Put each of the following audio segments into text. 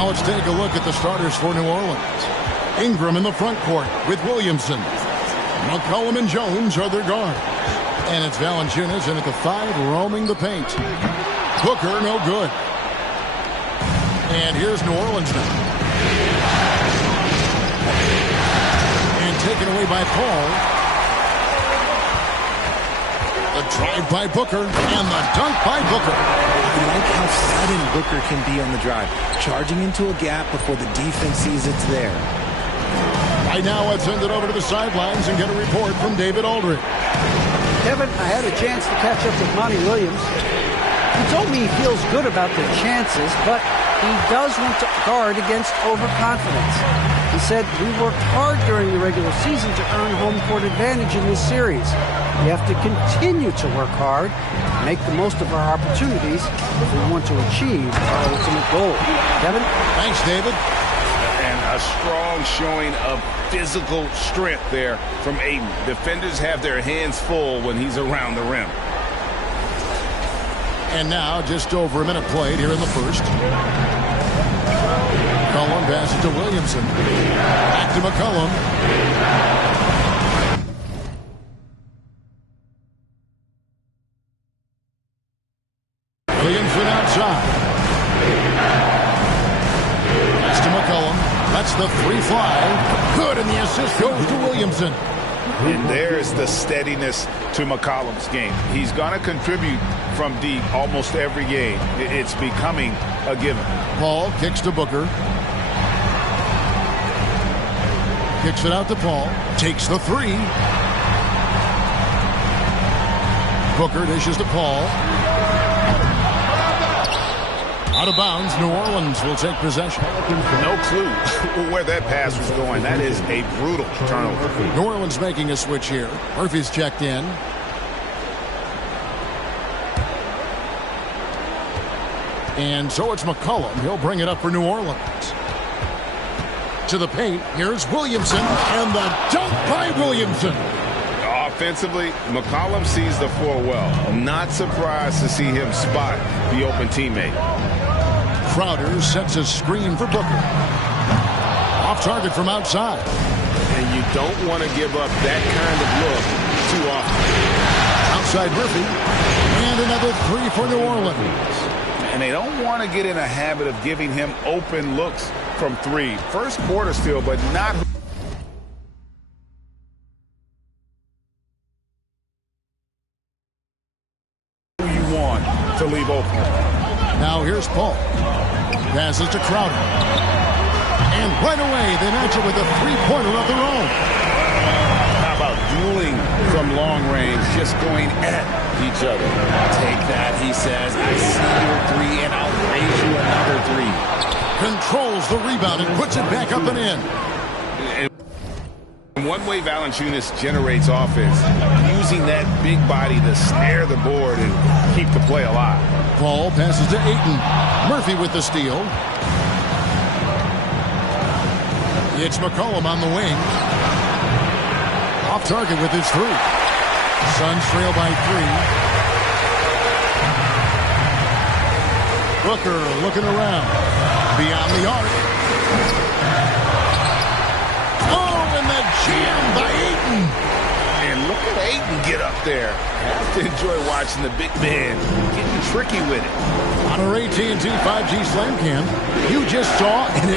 Now let's take a look at the starters for New Orleans. Ingram in the front court with Williamson. McCollum and Jones are their guard. And it's Valanciunas in at the 5, roaming the paint. Booker, no good. And here's New Orleans now. And taken away by Paul. The drive by Booker, and the dunk by Booker. I like how sudden Booker can be on the drive, charging into a gap before the defense sees it's there. Right now, let's send it over to the sidelines and get a report from David Aldridge. Kevin, I had a chance to catch up with Monty Williams. He told me he feels good about their chances, but he does want to guard against overconfidence. He said, we worked hard during the regular season to earn home court advantage in this series. We have to continue to work hard, make the most of our opportunities if we want to achieve our ultimate goal. Kevin? Thanks, David. And a strong showing of physical strength there from Ayton. Defenders have their hands full when he's around the rim. And now, just over a minute played here in the first. McCollum passes to Williamson. Back to McCollum. Williamson outside. Pass to McCollum. That's the 3 fly. Good, and the assist goes to Williamson. And there's the steadiness to McCollum's game. He's going to contribute from deep almost every game. It's becoming a given. Paul kicks to Booker. Kicks it out to Paul. Takes the 3. Booker dishes to Paul. Out of bounds, New Orleans will take possession. No clue where that pass was going. That is a brutal turnover. New Orleans making a switch here. Murphy's checked in. And so it's McCollum. He'll bring it up for New Orleans. To the paint, here's Williamson, and the dunk by Williamson. Offensively, McCollum sees the floor well. Not surprised to see him spot the open teammate. Crowder sets a screen for Booker. Off target from outside. And you don't want to give up that kind of look too often. Outside Murphy. And another 3 for New Orleans. And they don't want to get in a habit of giving him open looks from 3. First quarter still, but not who you want to leave open. Now here's Paul. Passes to Crowder. And right away, they match it with a 3-pointer of their own. How about dueling from long range, just going at each other? Take that, he says. I see your 3, and I'll raise you another 3. Controls the rebound and puts it back up and in. And one way Valanciunas generates offense, using that big body to snare the board and keep the play alive. Paul passes to Ayton. Murphy with the steal. It's McCollum on the wing. Off target with his 3. Suns trail by 3. Booker looking around. Beyond the arc. Oh, and the jam by Ayton. And look at Ayton get up there. Have to enjoy watching the big man getting tricky with it. On our AT&T 5G Slam Cam, you just saw an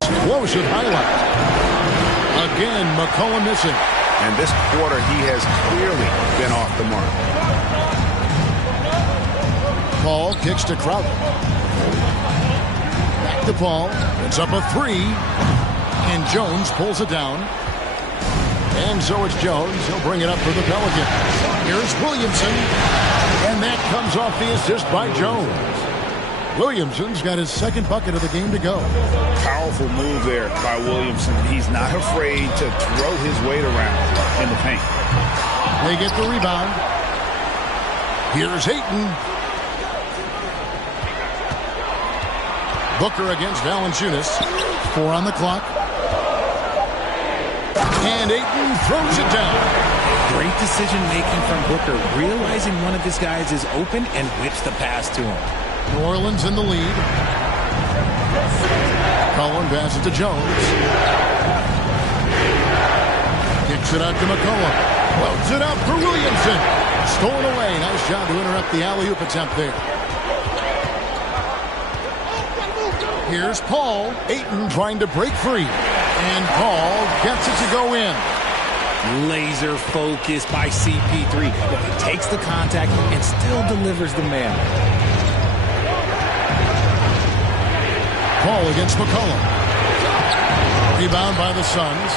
explosive highlight. Again, McCollum missing. And this quarter, he has clearly been off the mark. Paul kicks to Crowder. Back to Paul. It's up a 3. And Jones pulls it down. And so it's Jones. He'll bring it up for the Pelicans. Here's Williamson. And that comes off the assist by Jones. Williamson's got his 2nd bucket of the game to go. Powerful move there by Williamson. He's not afraid to throw his weight around in the paint. They get the rebound. Here's Ayton. Booker against Valanciunas. 4 on the clock. And Ayton throws it down. Great decision-making from Booker, realizing one of his guys is open and whips the pass to him. New Orleans in the lead. Cullen passes to Jones. Kicks it out to McCollum. Loads it up for Williamson. Stolen away. Nice job to interrupt the alley-oop attempt there. Here's Paul. Ayton trying to break free. And Paul gets it to go in. Laser focus by CP3. He takes the contact and still delivers the man. Paul against McCollum. Rebound by the Suns.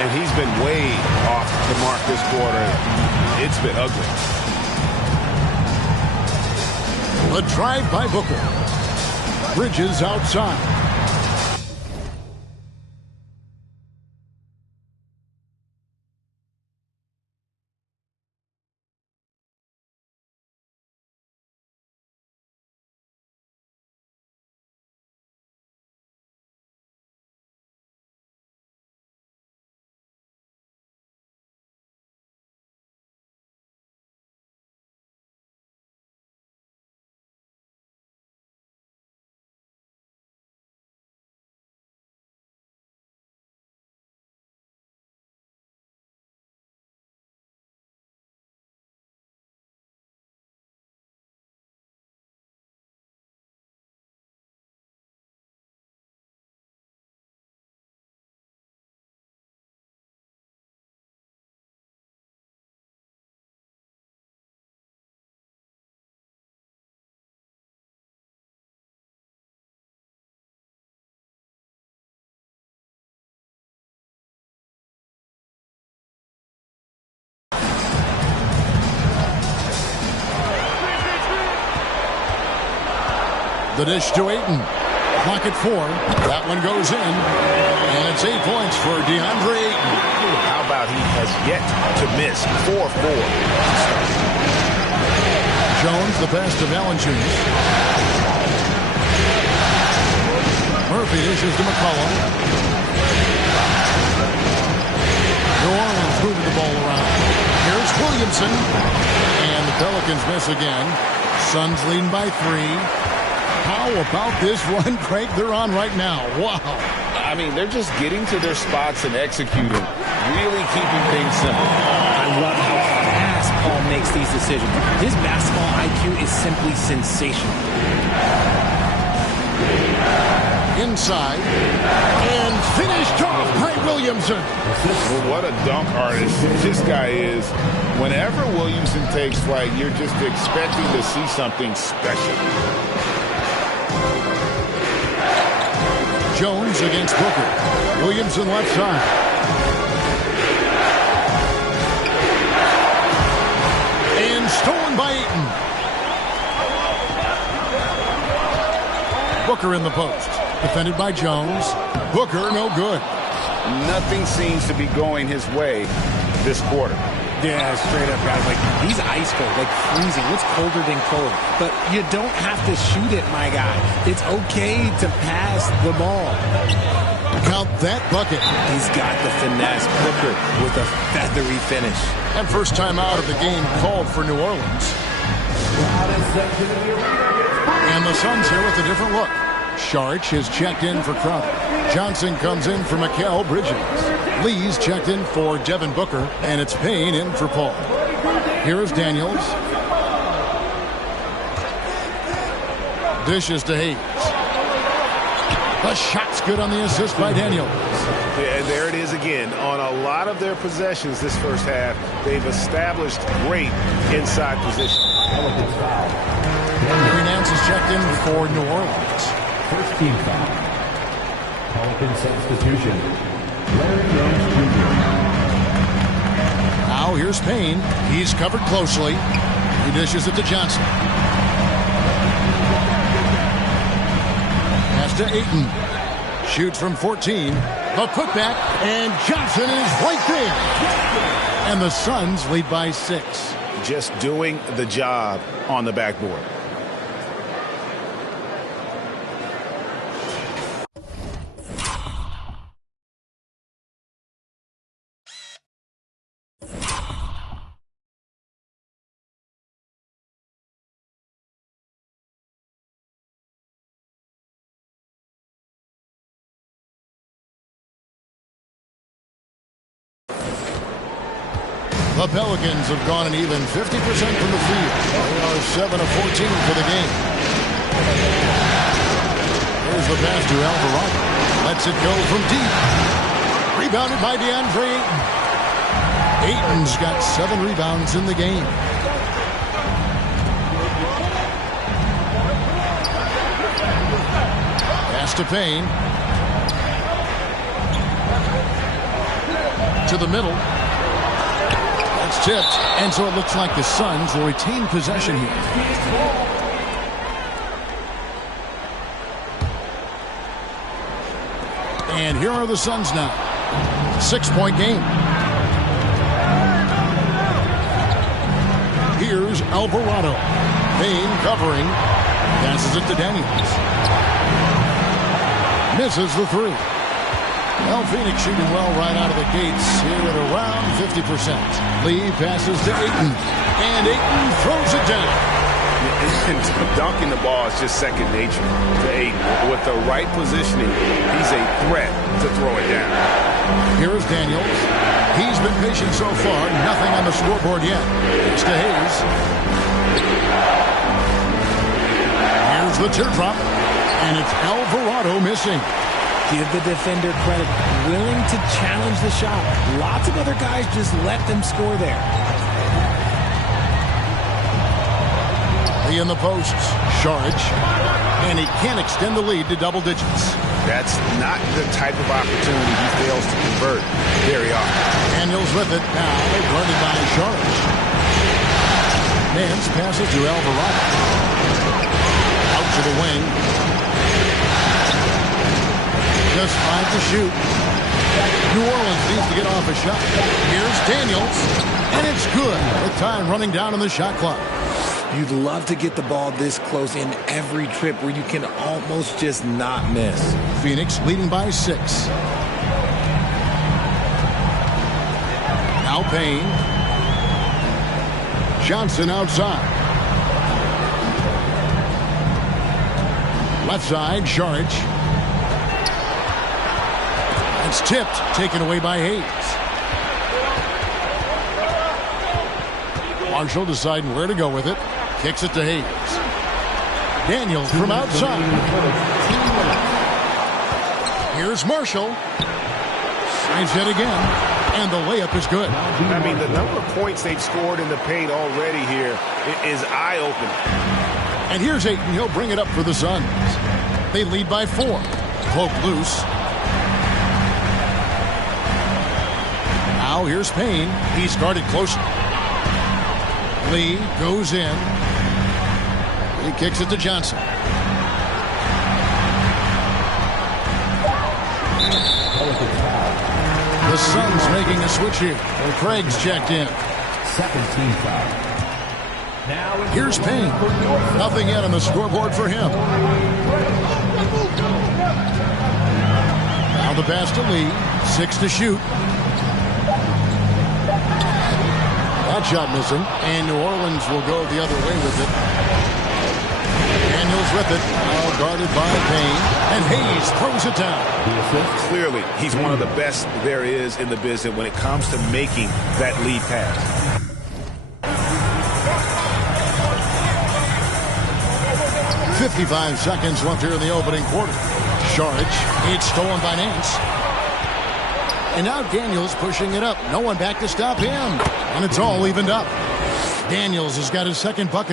And he's been way off the mark this quarter. It's been ugly. The drive by Booker. Bridges outside. The dish to Ayton. Clock at 4. That one goes in. And it's 8 points for DeAndre Ayton. How about he has yet to miss 4-4. Jones, the pass to Valanciunas. Murphy dishes to McCollum. New Orleans moving the ball around. Here's Williamson. And the Pelicans miss again. Suns leading by 3. How about this run, Craig, they're on right now? Wow. I mean, they're just getting to their spots and executing. Really keeping things simple. I love how fast Paul makes these decisions. His basketball IQ is simply sensational. Inside. And finished off by Williamson. Well, what a dunk artist this guy is. Whenever Williamson takes flight, you're just expecting to see something special. Jones against Booker. Williamson left side. And stolen by Ayton. Booker in the post. Defended by Jones. Booker no good. Nothing seems to be going his way this quarter. Yeah, straight up, guys. Like, he's ice cold, like freezing. What's colder than cold? But you don't have to shoot it, my guy. It's okay to pass the ball. Count that bucket. He's got the finesse. Booker with a feathery finish. And first time out of the game called for New Orleans. And the Suns here with a different look. Sharch is checked in for Crowder. Johnson comes in for Mikal Bridges. Lee's checked in for Devin Booker. And it's Payne in for Paul. Here is Daniels. Dishes to Hayes. The shot's good on the assist by Daniels. Yeah, there it is again. On a lot of their possessions this first half, they've established great inside position. Henry Nance is checked in for New Orleans. First team foul. Pelican substitution. Larry Nance Jr. Now here's Payne. He's covered closely. He dishes it to Johnson. Pass to Ayton. Shoots from 14. The putback, and Johnson is right there. And the Suns lead by 6. Just doing the job on the backboard. The Pelicans have gone an even 50% from the field. They are 7 of 14 for the game. Here's the pass to Alvarado. Lets it go from deep. Rebounded by DeAndre Ayton. Ayton's got 7 rebounds in the game. Pass to Payne. To the middle. That's tipped. And so it looks like the Suns will retain possession here. And here are the Suns now. 6-point game. Here's Alvarado. Payne covering. Passes it to Daniels. Misses the 3. Well, Phoenix shooting well right out of the gates here at around 50%. Lee passes to Ayton. And Ayton throws it down. Dunking the ball is just second nature to Ayton. With the right positioning, he's a threat to throw it down. Here is Daniels. He's been patient so far. Nothing on the scoreboard yet. It's to Hayes. Here's the teardrop. And it's Alvarado missing. Give the defender credit. Willing to challenge the shot. Lots of other guys just let them score there. Lee in the posts. Saric. And he can't extend the lead to double digits. That's not the type of opportunity he fails to convert very often. Daniels with it. Now guarded by Saric. Nance passes to Alvarado. Out to the wing. Just 5 to shoot. New Orleans needs to get off a shot. Here's Daniels. And it's good. With time running down on the shot clock. You'd love to get the ball this close in every trip where you can almost just not miss. Phoenix leading by 6. Now Payne. Johnson outside. Left side, Saric. It's tipped, taken away by Hayes. Marshall deciding where to go with it. Kicks it to Hayes. Daniels from outside. Here's Marshall. Finds it again. And the layup is good. I mean, the number of points they've scored in the paint already here is eye-opening. And here's Ayton. He'll bring it up for the Suns. They lead by 4. Cloak loose. Now here's Payne. He's guarded closely. Lee goes in. He kicks it to Johnson. The Suns making a switch here. Craig's checked in. Second team foul. Here's Payne. Nothing yet on the scoreboard for him. Now the pass to Lee. 6 to shoot. That shot missing. And New Orleans will go the other way with it. Daniels with it. Now guarded by Payne. And Hayes throws it down. Clearly, he's one of the best there is in the business when it comes to making that lead pass. .55 seconds left here in the opening quarter. Saric. It's stolen by Nance. And now Daniels pushing it up. No one back to stop him. And it's all evened up. Daniels has got his second bucket.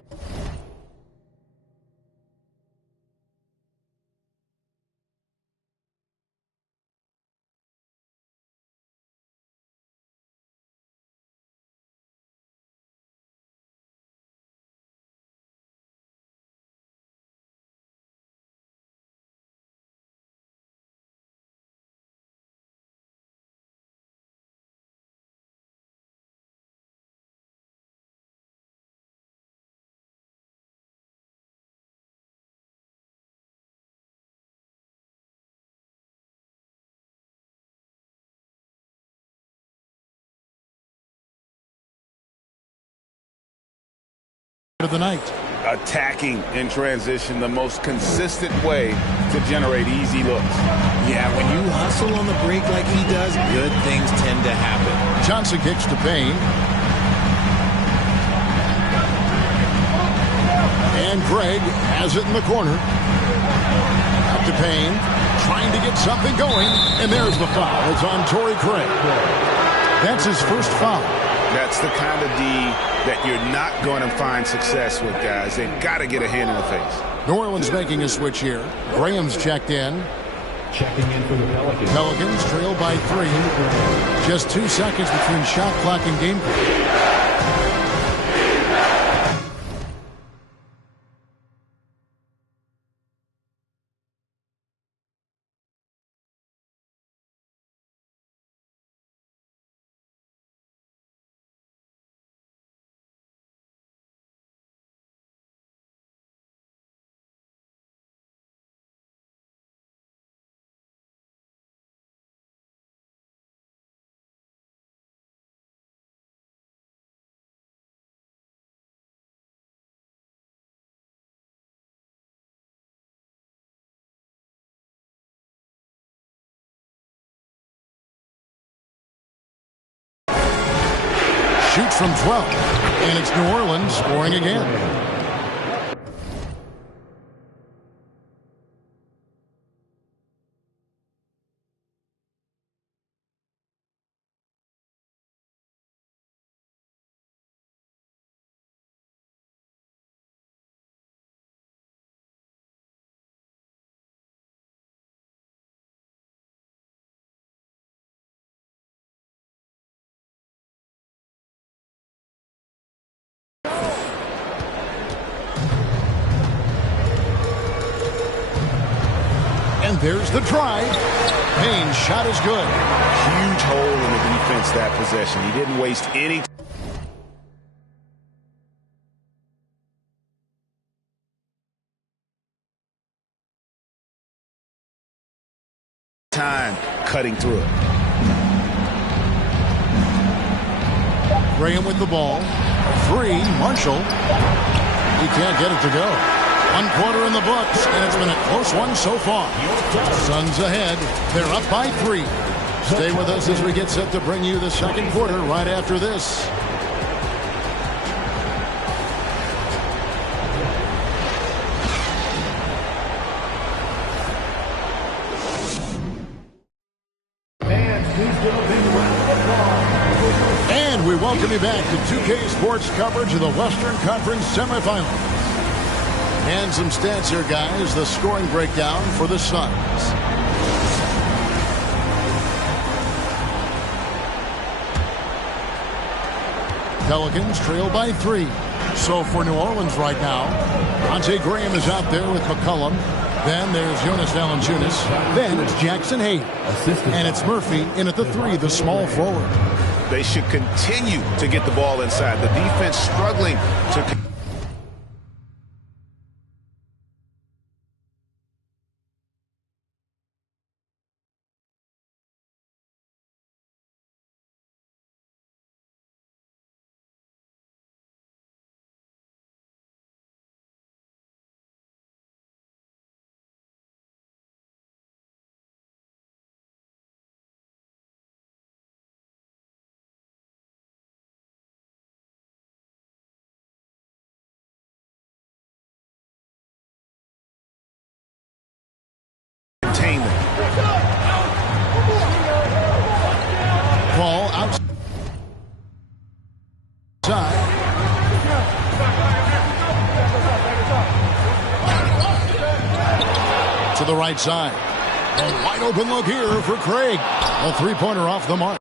Of the night. Attacking in transition, the most consistent way to generate easy looks. Yeah, when you hustle on the break like he does, good things tend to happen. Johnson kicks to Payne. And Craig has it in the corner. Out to Payne, trying to get something going. And there's the foul. It's on Torrey Craig. That's his first foul. That's the kind of D that you're not going to find success with, guys. They've got to get a hand in the face. New Orleans making a switch here. Graham's checked in. Checking in for the Pelicans. Pelicans trail by 3. Just 2 seconds between shot clock and game clock. Shoots from 12, and it's New Orleans scoring again. And there's the drive. Payne's shot is good. Huge hole in the defense that possession. He didn't waste any time cutting through it. Graham with the ball. 3, Marshall. He can't get it to go. 1 quarter in the books, and it's been a close one so far. Suns ahead. They're up by 3. Stay with us as we get set to bring you the second quarter right after this. And we welcome you back to 2K Sports coverage of the Western Conference semifinals. And some stats here, guys. The scoring breakdown for the Suns. Pelicans trail by 3. So for New Orleans right now, Devontae Graham is out there with McCollum. Then there's Jonas Valanciunas. Then it's Jackson Hayes. And it's Murphy in at the 3, the small forward. They should continue to get the ball inside. The defense struggling to contain them. Ball outside. To the right side. A wide open look here for Craig. A 3-pointer off the mark.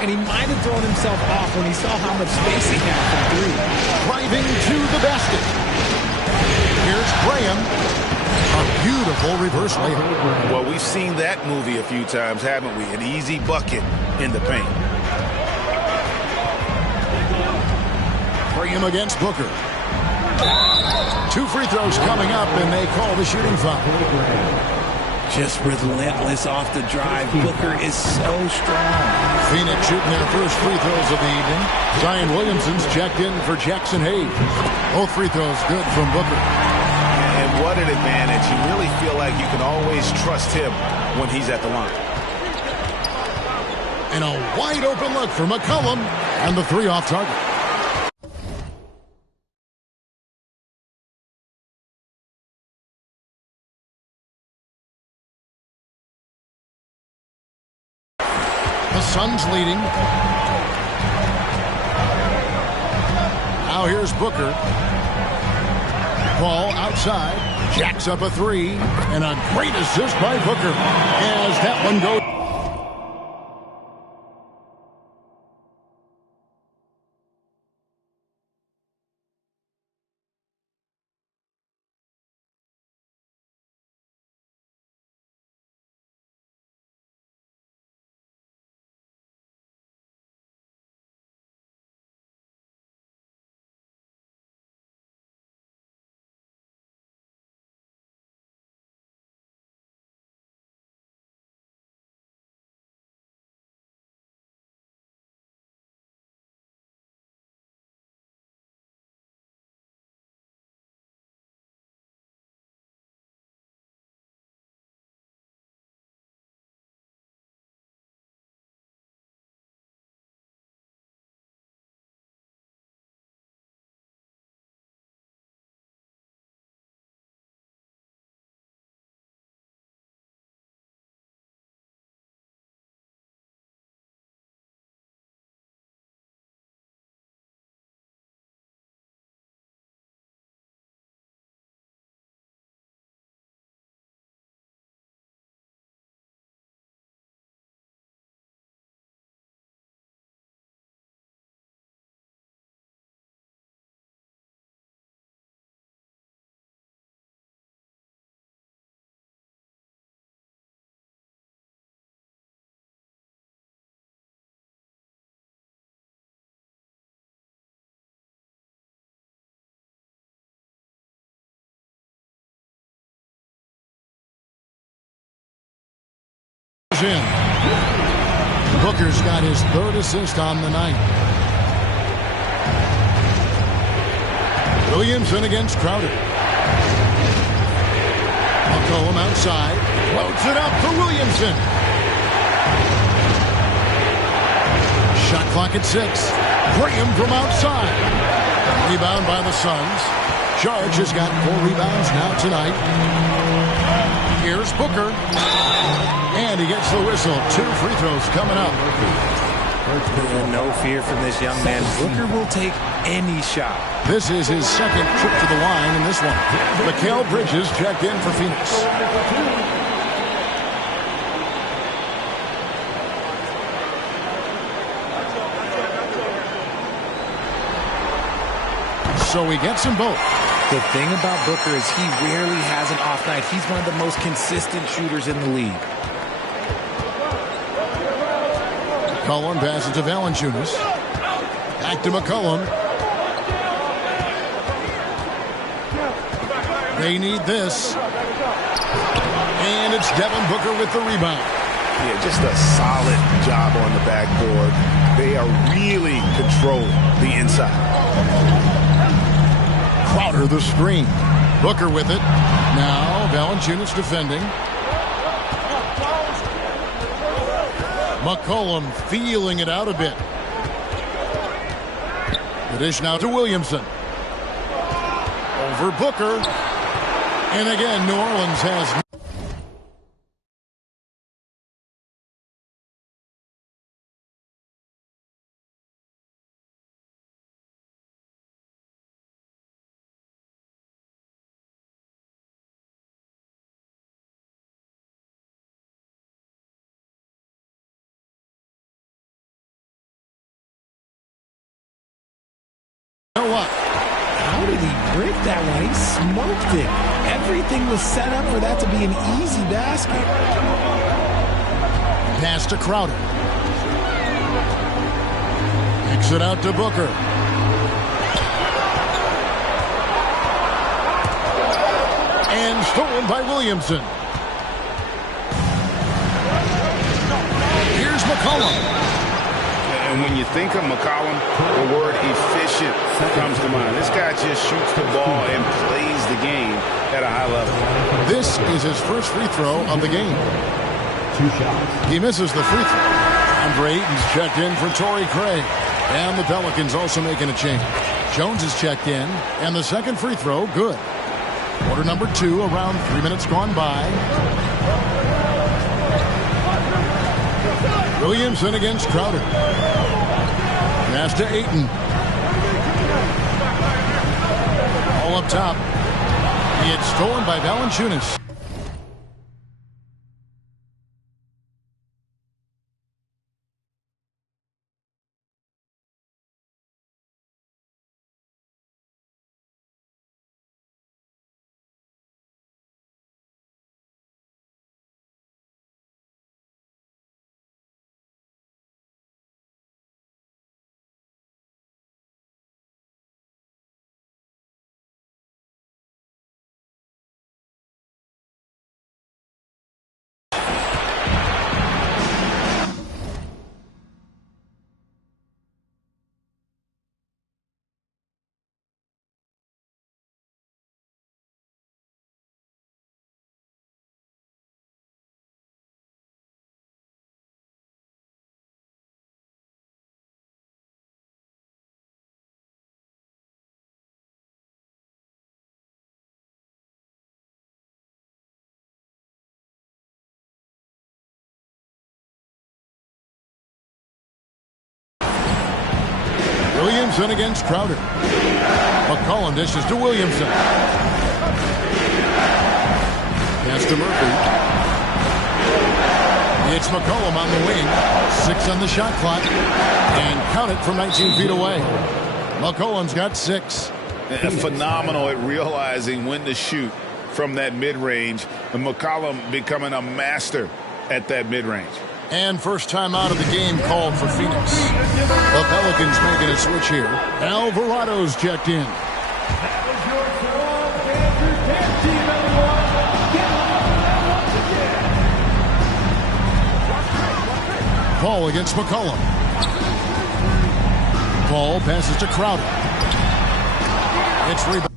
and he might have thrown himself off when he saw how much space he had from three. Driving to the basket. Here's Graham. A beautiful reverse layup. Well, we've seen that movie a few times, haven't we? An easy bucket in the paint. Graham against Booker. 2 free throws coming up, and they call the shooting foul. Just relentless off the drive. Booker is so strong. Phoenix shooting their first free throws of the evening. Zion Williamson's checked in for Jackson Hayes. Both free throws good from Booker. And what an advantage. You really feel like you can always trust him when he's at the line. And a wide open look for McCollum, and the 3 off target. The Suns leading. Now here's Booker. Ball outside. Jacks up a 3. And a great assist by Booker as that one goes. In. Booker's got his 3rd assist on the night. Williamson against Crowder. McCollum outside. Floats it up for Williamson. Shot clock at 6. Graham from outside. Rebound by the Suns. George has got 4 rebounds now tonight. Here's Booker. And he gets the whistle. 2 free throws coming up. No fear from this young man. Booker will take any shot. This is his 2nd trip to the line in this one. Mikal Bridges checked in for Phoenix. So he gets them both. The thing about Booker is he rarely has an off night. He's one of the most consistent shooters in the league. McCollum passes to Valanciunas. Back to McCollum. They need this. And it's Devin Booker with the rebound. Yeah, just a solid job on the backboard. They are really controlling the inside. Crowder the screen. Booker with it. Now Valanciunas defending. McCollum feeling it out a bit. The dish now to Williamson. Over Booker. And again, New Orleans has know what? How did he break that one? He smoked it. Everything was set up for that to be an easy basket. Pass to Crowder. Kicks it out to Booker. And stolen by Williamson. Here's McCollum. And when you think of McCollum, the word efficient comes to mind. This guy just shoots the ball and plays the game at a high level. This is his first free throw of the game. 2 shots. He misses the free throw. Andre Ayton's checked in for Torrey Craig. And the Pelicans also making a change. Jones is checked in, and the second free throw, good. Quarter number 2, around 3 minutes gone by. Williamson against Crowder. Pass to Ayton. All up top. It's stolen by Valanciunas. Williamson against Crowder. McCollum dishes to Williamson. Pass to Murphy. It's McCollum on the wing. 6 on the shot clock. And count it from 19 feet away. McCollum's got 6. Phenomenal at realizing when to shoot from that mid-range. And McCollum becoming a master at that mid-range. And first time out of the game called for Phoenix. The Pelicans making a switch here. Alvarado's checked in. Paul against McCollum. Paul passes to Crowder. It's rebound.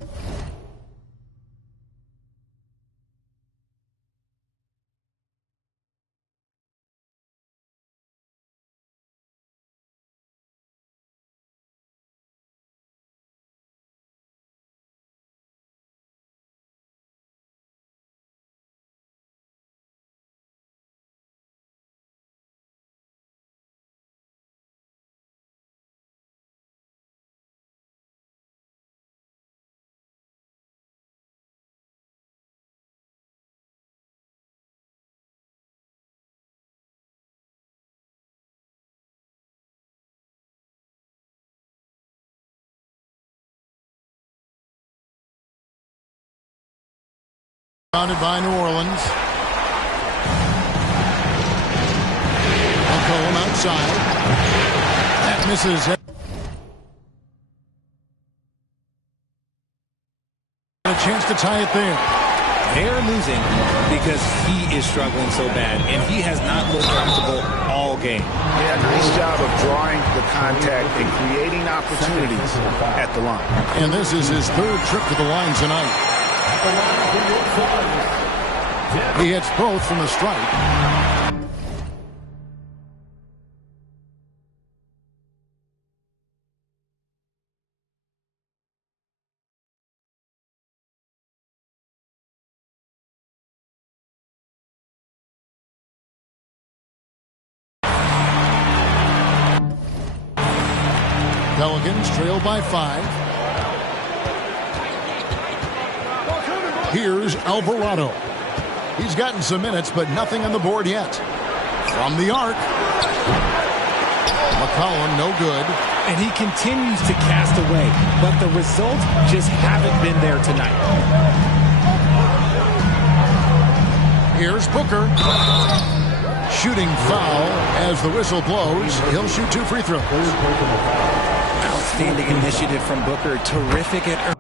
Surrounded by New Orleans. McCollum outside. That misses. A chance to tie it there. They're losing because he is struggling so bad, and he has not looked comfortable all game. Yeah, nice job of drawing the contact and creating opportunities at the line. And this is his 3rd trip to the line tonight. He hits both from the stripe. Pelicans trail by 5. Here's Alvarado. He's gotten some minutes, but nothing on the board yet. From the arc. McCollum, no good. and he continues to cast away, but the results just haven't been there tonight. Here's Booker. Shooting foul as the whistle blows. He'll shoot 2 free throws. Outstanding initiative from Booker. Terrific at...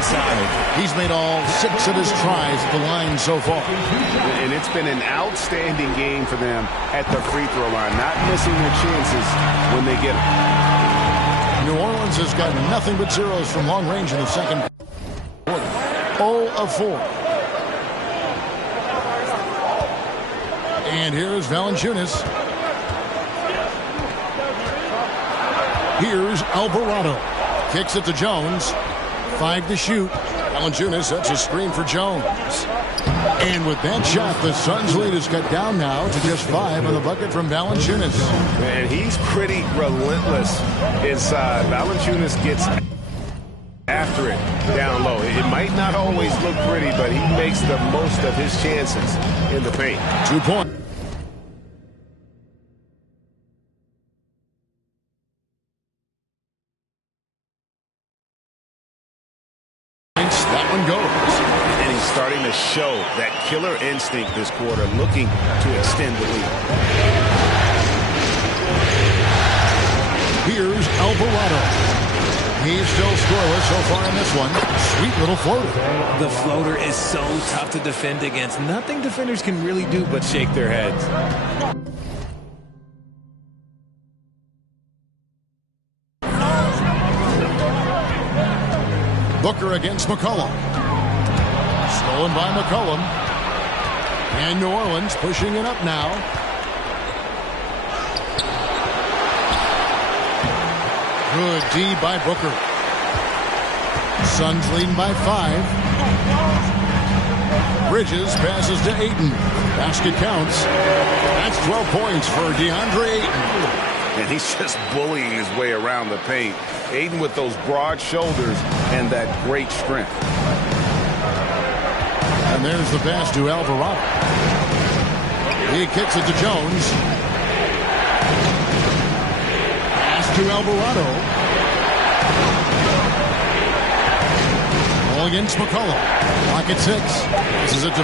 inside. He's made all 6 of his tries at the line so far. And it's been an outstanding game for them at the free throw line, not missing their chances when they get them. New Orleans has got nothing but zeros from long range in the second quarter. 0 of 4. And here's Valanciunas. Here's Alvarado. Kicks it to Jones. 5 to shoot. Valanciunas sets a screen for Jones. And with that shot, the Suns' lead is cut down now to just 5 on the bucket from Valanciunas. And he's pretty relentless inside. Valanciunas gets after it down low. It might not always look pretty, but he makes the most of his chances in the paint. 2 points. Starting to show that killer instinct this quarter, looking to extend the lead. Here's Alvarado. He's still scoreless so far in this one. Sweet little floater. The floater is so tough to defend against. Nothing defenders can really do but shake their heads. Booker against McCollum. Stolen by McCollum. And New Orleans pushing it up now. Good D by Booker. Suns leading by 5. Bridges passes to Ayton. Basket counts. That's 12 points for DeAndre Ayton. And he's just bullying his way around the paint. Ayton with those broad shoulders and that great strength. And there's the pass to Alvarado. He kicks it to Jones. Pass to Alvarado. Ball against McCollum. Clock at 6. This is it to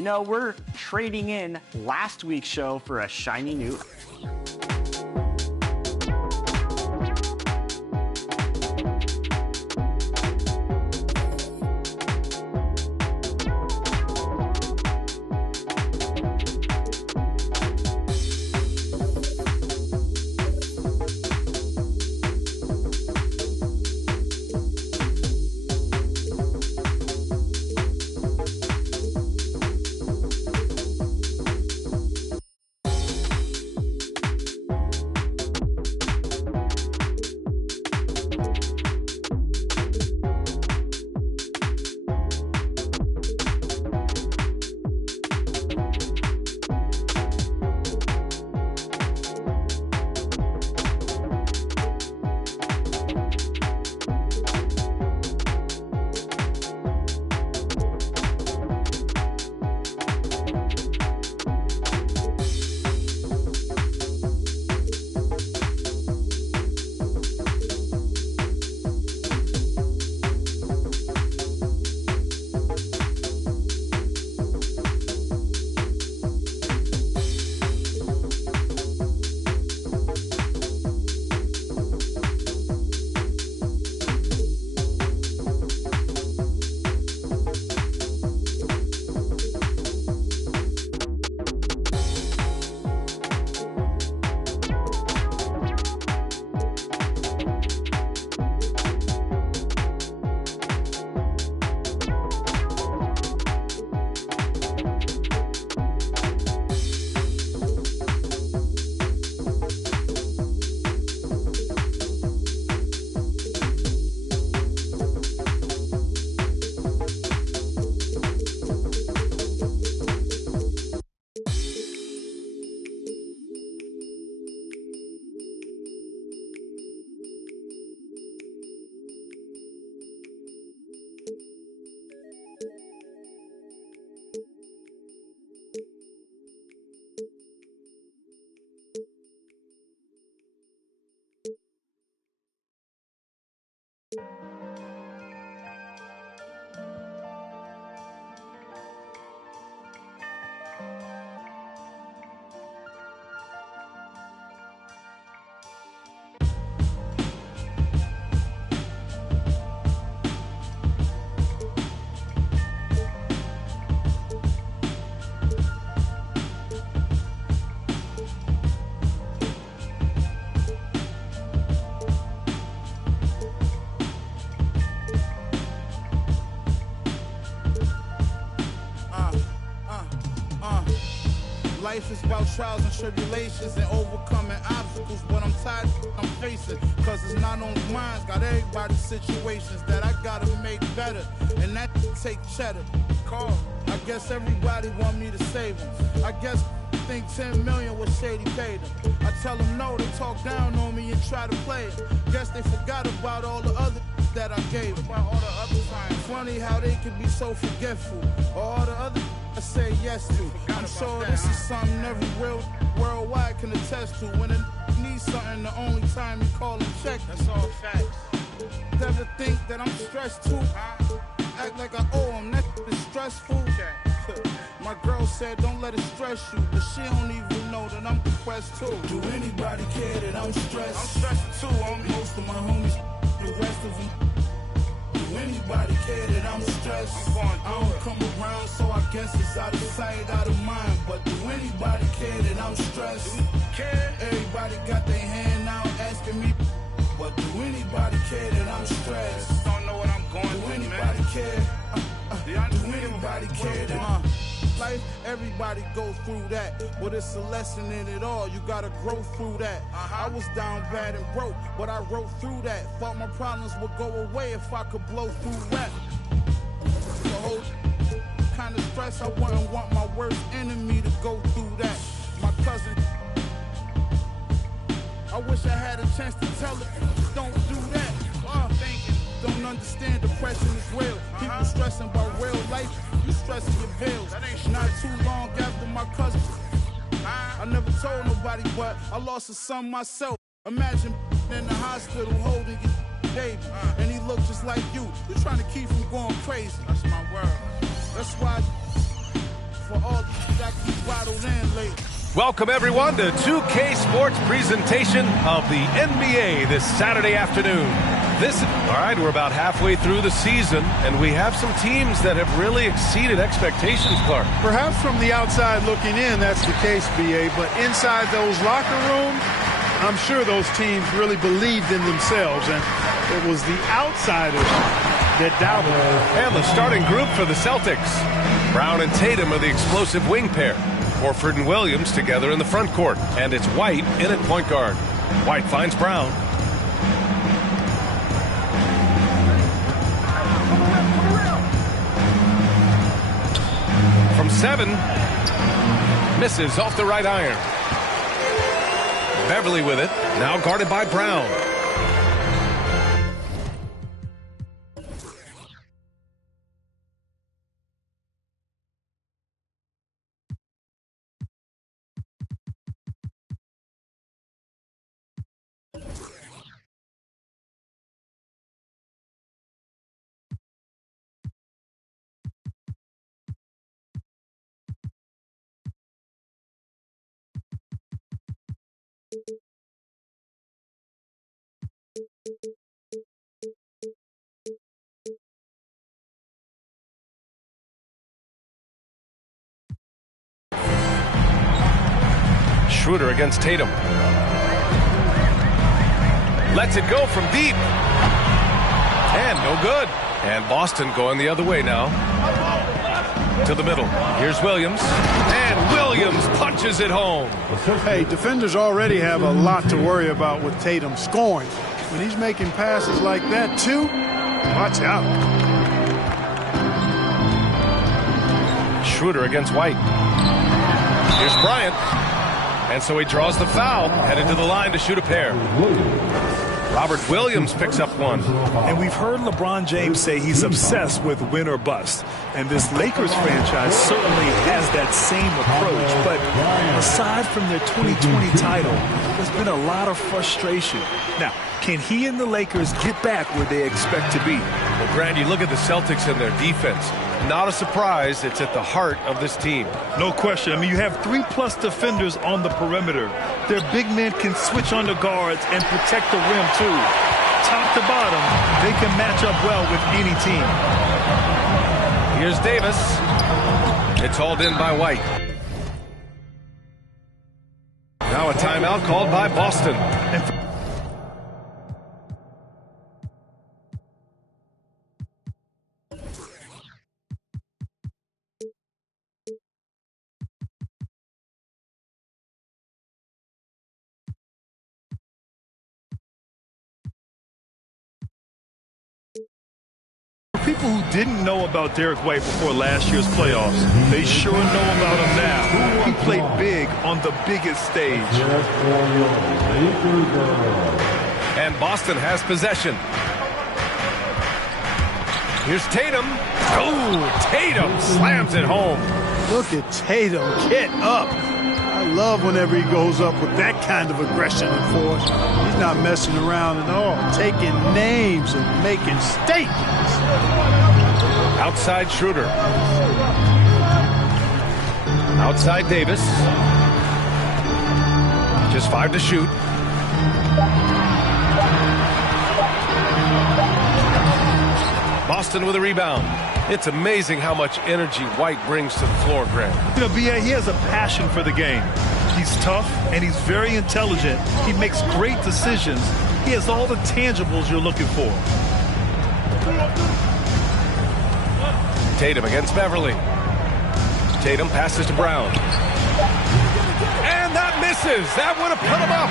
You know, we're trading in last week's show for a shiny new. life is about trials and tribulations and overcoming obstacles. But I'm tired I'm facing, cause it's not only mine, got everybody's situations that I gotta make better, and that take cheddar. Call. I guess everybody want me to save them. I guess think 10 million was Shady paid them. I tell them no, they talk down on me and try to play it. Guess they forgot about all the other that I gave them. About all the other times. Funny how they can be so forgetful. All the other I say yes to. I'm sure this is something every real worldwide can attest to. When a needs something, the only time you call and check. That's all facts. Never think that I'm stressed too. Act like I owe them. That is stressful. My girl said don't let it stress you, but she don't even know that I'm depressed too. Do anybody care that I'm stressed? I'm stressed too, homie. Most of my homies, the rest of them. Do anybody care that I'm stressed? I don't come around, so I guess it's out of sight, out of mind. But do anybody care that I'm stressed? Everybody got their hand out asking me, but do anybody care that I'm stressed? Don't know what I'm going through. Do anybody care? Do anybody care that life, everybody go through that, but it's a lesson in it all. You gotta grow through that. I was down bad and broke, but I wrote through that. Thought my problems would go away if I could blow through rap. The whole kind of stress, I wouldn't want my worst enemy to go through that. My cousin, I wish I had a chance to tell her, don't do that. Don't understand depression is real. People stressing about real life, you stressing your bills. Not too long after my cousin, I never told nobody, but I lost a son myself. Imagine in the hospital holding your baby, and he looked just like you. You're trying to keep him going crazy. That's my word. That's why for all that keep bottled in late. Welcome, everyone, to 2K Sports presentation of the NBA this Saturday afternoon. All right, we're about halfway through the season, and we have some teams that have really exceeded expectations, Clark. Perhaps from the outside looking in, that's the case, B.A., but inside those locker rooms, I'm sure those teams really believed in themselves, and it was the outsiders that doubted. And the starting group for the Celtics. Brown and Tatum are the explosive wing pair. Horford and Williams together in the front court. And it's White in at point guard. White finds Brown. From 7. Misses off the right iron. Beverly with it. Now guarded by Brown. Schroeder against Tatum. Lets it go from deep. And no good. And Boston going the other way now. To the middle. Here's Williams. And Williams punches it home. Hey, defenders already have a lot to worry about with Tatum scoring. When he's making passes like that, too, watch out. Schroeder against White. Here's Bryant. And so he draws the foul, headed to the line to shoot a pair. Robert Williams picks up one. And we've heard LeBron James say he's obsessed with win or bust. And this Lakers franchise certainly has that same approach. But aside from their 2020 title, there's been a lot of frustration. Now, can he and the Lakers get back where they expect to be? Well, Grant, you look at the Celtics and their defense. Not a surprise, it's at the heart of this team. No question. I mean, you have 3+ defenders on the perimeter. Their big men can switch on the guards and protect the rim, too. Top to bottom, they can match up well with any team. Here's Davis. It's hauled in by White. Now a timeout called by Boston. And people who didn't know about Derek White before last year's playoffs, they sure know about him now. He played big on the biggest stage. And Boston has possession. Here's Tatum. Oh, Tatum slams it home. Look at Tatum get up. I love whenever he goes up with that kind of aggression and force. He's not messing around at all, taking names and making statements. Outside Schroeder. Outside Davis. Just 5 to shoot. Boston with a rebound. It's amazing how much energy White brings to the floor, Grant. You know, B.A., he has a passion for the game. He's tough, and he's very intelligent. He makes great decisions. He has all the tangibles you're looking for. Tatum against Beverly. Tatum passes to Brown. And that misses. That would have put him up.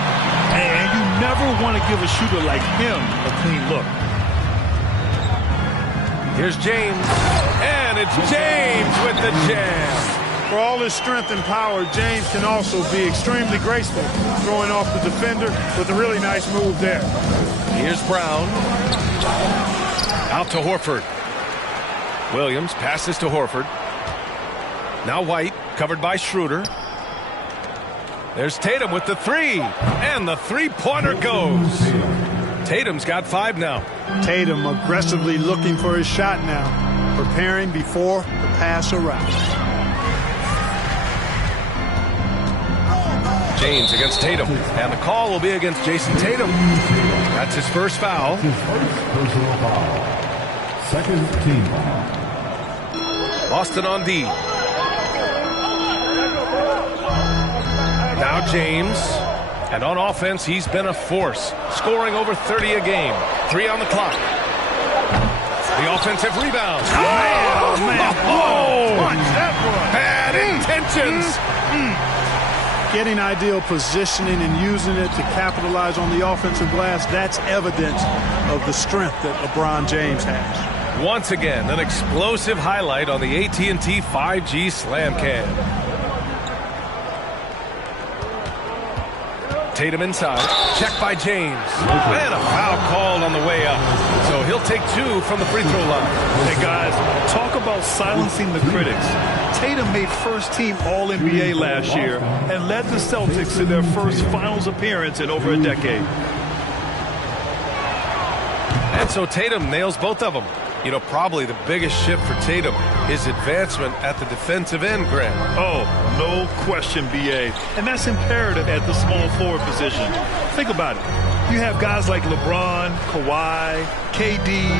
And you never want to give a shooter like him a clean look. Here's James, and it's James with the jam. For all his strength and power, James can also be extremely graceful, throwing off the defender with a really nice move there. Here's Brown. Out to Horford. Williams passes to Horford. Now White, covered by Schroeder. There's Tatum with the three, and the three-pointer goes. Tatum's got 5 now. Tatum aggressively looking for his shot now, preparing before the pass arrives. James against Tatum, and the call will be against Jason Tatum. That's his first foul. His first personal foul. Second team foul. Boston on D. Now James. And on offense, he's been a force, scoring over 30 a game. 3 on the clock. The offensive rebound. Oh, man. Oh, Punch that one. bad intentions. Getting ideal positioning and using it to capitalize on the offensive glass, that's evidence of the strength that LeBron James has. Once again, an explosive highlight on the AT&T 5G Slam Cam. Tatum inside. Check by James. And a foul called on the way up. So he'll take 2 from the free throw line. Hey, guys, talk about silencing the critics. Tatum made first-team All-NBA last year and led the Celtics to their first finals appearance in over a decade. And so Tatum nails both of them. You know, probably the biggest shift for Tatum is advancement at the defensive end, Grant. Oh, no question, B.A. And that's imperative at the small forward position. Think about it. You have guys like LeBron, Kawhi, KD.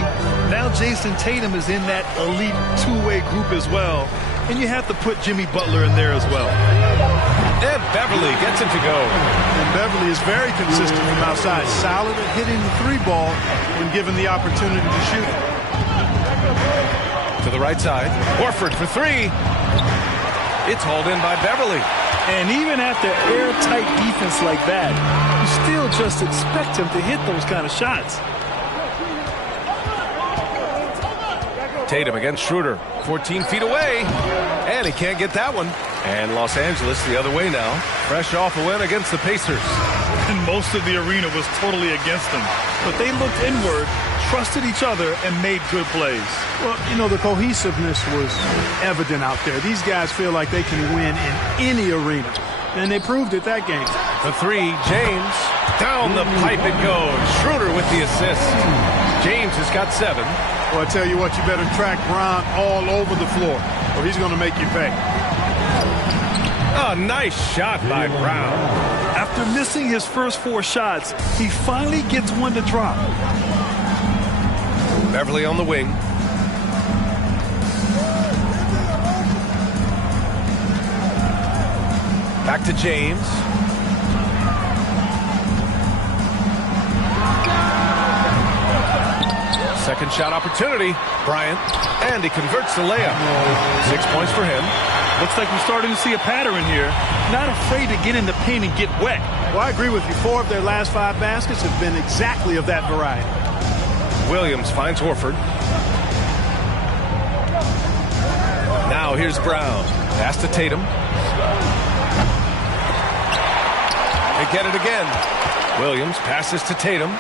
Now Jason Tatum is in that elite two-way group as well. And you have to put Jimmy Butler in there as well. And Beverly gets it to go. And Beverly is very consistent from outside. Solid at hitting the 3-ball when given the opportunity to shoot it. To the right side. Horford for 3. It's hauled in by Beverly. And even after airtight defense like that, you still just expect him to hit those kind of shots. Tatum against Schroeder. 14 feet away. And he can't get that one. And Los Angeles the other way now. Fresh off a win against the Pacers. And most of the arena was totally against them. But they looked inward, trusted each other, and made good plays. Well, you know, the cohesiveness was evident out there. These guys feel like they can win in any arena. And they proved it that game. The 3, James. Down the pipe it goes. Schroeder with the assist. James has got 7. Well, I tell you what, you better track Bron all over the floor, or he's going to make you pay. A nice shot by Brown. After missing his first 4 shots, he finally gets one to drop. Beverly on the wing. Back to James. Second shot opportunity. Bryant. And he converts the layup. 6 points for him. Looks like we're starting to see a pattern here. Not afraid to get in the paint and get wet. Well, I agree with you. 4 of their last 5 baskets have been exactly of that variety. Williams finds Horford. Now here's Brown. Pass to Tatum. They get it again. Williams passes to Tatum.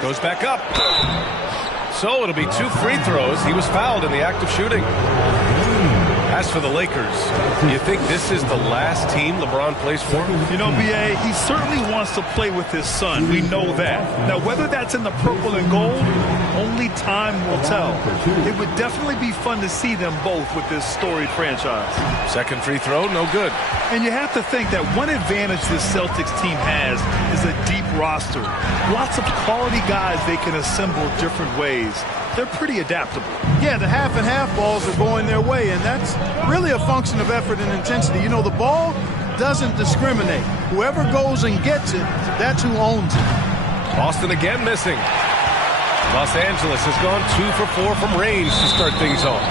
Goes back up. So it'll be 2 free throws. He was fouled in the act of shooting. As for the Lakers, you think this is the last team LeBron plays for? You know, B.A., he certainly wants to play with his son. We know that. Now, whether that's in the purple and gold, only time will tell. It would definitely be fun to see them both with this storied franchise. Second free throw, no good. And you have to think that one advantage this Celtics team has is a deep roster. Lots of quality guys they can assemble different ways. They're pretty adaptable. Yeah, the half and half balls are going their way, and that's really a function of effort and intensity. You know, the ball doesn't discriminate. Whoever goes and gets it, that's who owns it. Boston again missing. Los Angeles has gone 2 for 4 from range to start things off.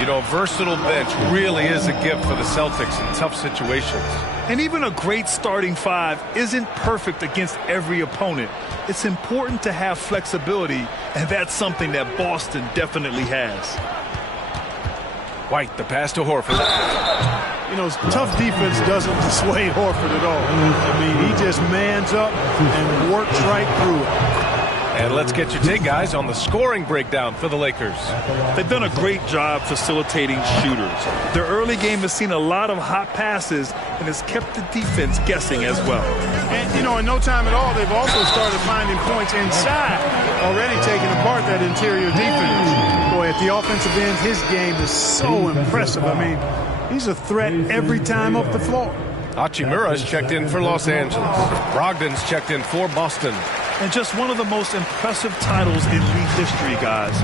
You know, a versatile bench really is a gift for the Celtics in tough situations. And even a great starting five isn't perfect against every opponent. It's important to have flexibility, and that's something that Boston definitely has. White, the pass to Horford. You know, tough defense doesn't dissuade Horford at all. I mean, he just mans up and works right through it. And let's get your take, guys, on the scoring breakdown for the Lakers. They've done a great job facilitating shooters. Their early game has seen a lot of hot passes and has kept the defense guessing as well. And, you know, in no time at all, they've also started finding points inside, already taking apart that interior defense. Boy, at the offensive end, his game is so impressive. I mean, he's a threat every time up the floor. Hachimura's checked in for Los Angeles. Brogdon's checked in for Boston. And just one of the most impressive titles in league history, guys.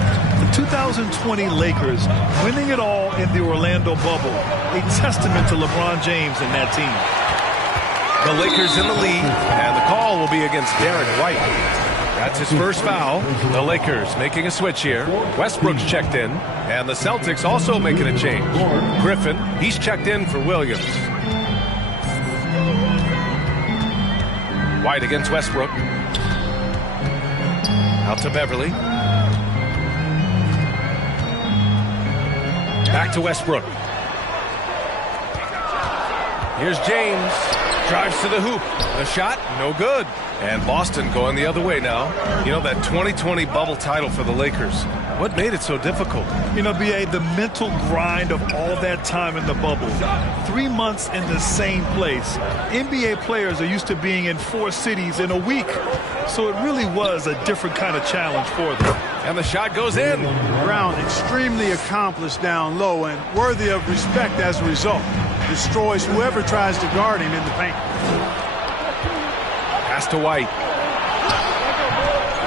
The 2020 Lakers winning it all in the Orlando bubble. A testament to LeBron James and that team. The Lakers in the lead, and the call will be against Derek White. That's his first foul. The Lakers making a switch here. Westbrook's checked in, and the Celtics also making a change. Griffin, he's checked in for Williams. White against Westbrook. Out to Beverly. Back to Westbrook. Here's James. Drives to the hoop. The shot, no good. And Boston going the other way now. You know, that 2020 bubble title for the Lakers. What made it so difficult? You know, B.A., the mental grind of all that time in the bubble. 3 months in the same place. NBA players are used to being in 4 cities in a week. So it really was a different kind of challenge for them. And the shot goes in. Brown extremely accomplished down low and worthy of respect as a result. Destroys whoever tries to guard him in the paint. Pass to White.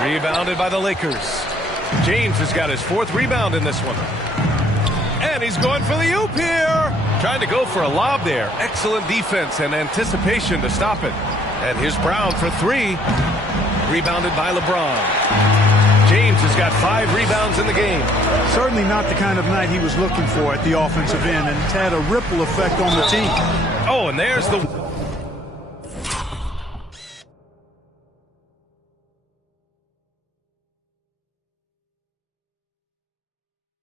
Rebounded by the Lakers. James has got his 4th rebound in this one. And he's going for the oop here. Trying to go for a lob there. Excellent defense and anticipation to stop it. And here's Brown for 3. Rebounded by LeBron. James has got 5 rebounds in the game. Certainly not the kind of night he was looking for at the offensive end, and it's had a ripple effect on the team. Oh, and there's the...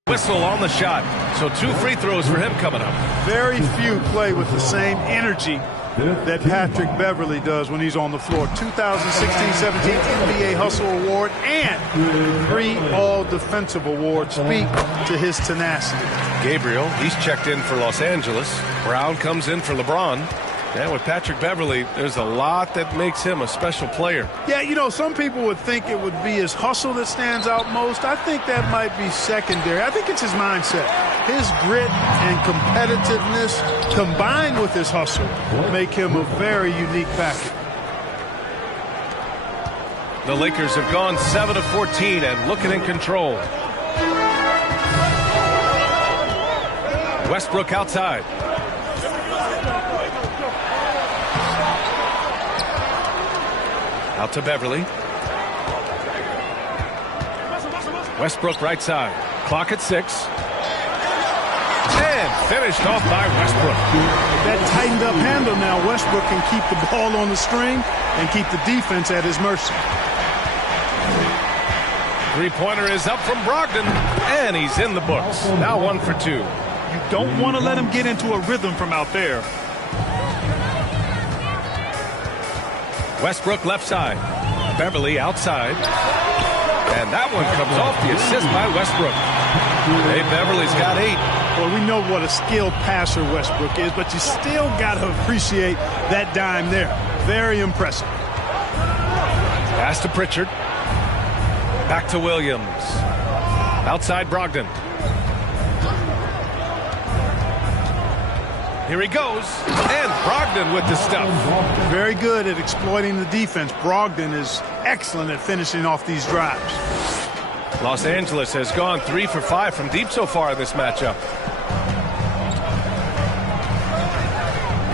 whistle on the shot. So 2 free throws for him coming up. Very few play with the same energy that Patrick Beverly does when he's on the floor. 2016-17 NBA Hustle Award and 3 All-Defensive Awards speak to his tenacity. Gabriel, he's checked in for Los Angeles. Brown comes in for LeBron. And with Patrick Beverly, there's a lot that makes him a special player. Yeah, you know, some people would think it would be his hustle that stands out most. I think that might be secondary. I think it's his mindset. His grit and competitiveness combined with his hustle make him a very unique package. The Lakers have gone 7 of 14 and looking in control. Westbrook outside. Out to Beverly. Westbrook right side. Clock at 6. And finished off by Westbrook. That tightened up handle now. Westbrook can keep the ball on the string and keep the defense at his mercy. Three-pointer is up from Brogdon, and he's in the books. Now 1 for 2. You don't want to let him get into a rhythm from out there. Westbrook left side. Beverly outside. And that one comes off the assist by Westbrook. Hey, Beverly's got 8. Well, we know what a skilled passer Westbrook is, but you still got to appreciate that dime there. Very impressive. Pass to Pritchard. Back to Williams. Outside Brogdon. Here he goes. And Brogdon with the stuff. Very good at exploiting the defense. Brogdon is excellent at finishing off these drives. Los Angeles has gone 3 for 5 from deep so far in this matchup.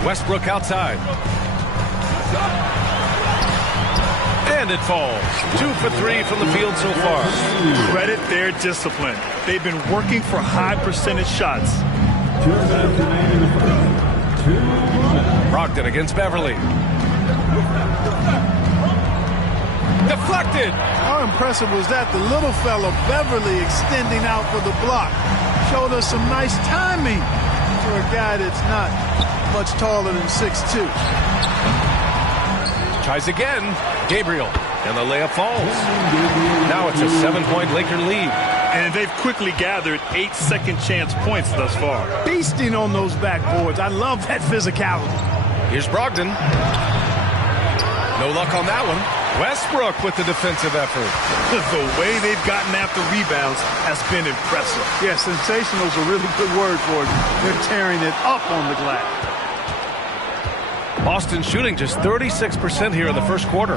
Westbrook outside. And it falls. 2 for 3 from the field so far. Credit their discipline. They've been working for high percentage shots. Brogdon against Beverly. Deflected. How impressive was that? The little fella, Beverly, extending out for the block. Showed us some nice timing for a guy that's not much taller than 6'2". Tries again. Gabriel. And the layup falls. Now it's a 7-point Laker lead. And they've quickly gathered 8 second chance points thus far. Feasting on those backboards. I love that physicality. Here's Brogdon. No luck on that one. Westbrook with the defensive effort. The way they've gotten after rebounds has been impressive. Yeah, sensational is a really good word for it. They're tearing it up on the glass. Boston shooting just 36% here in the first quarter.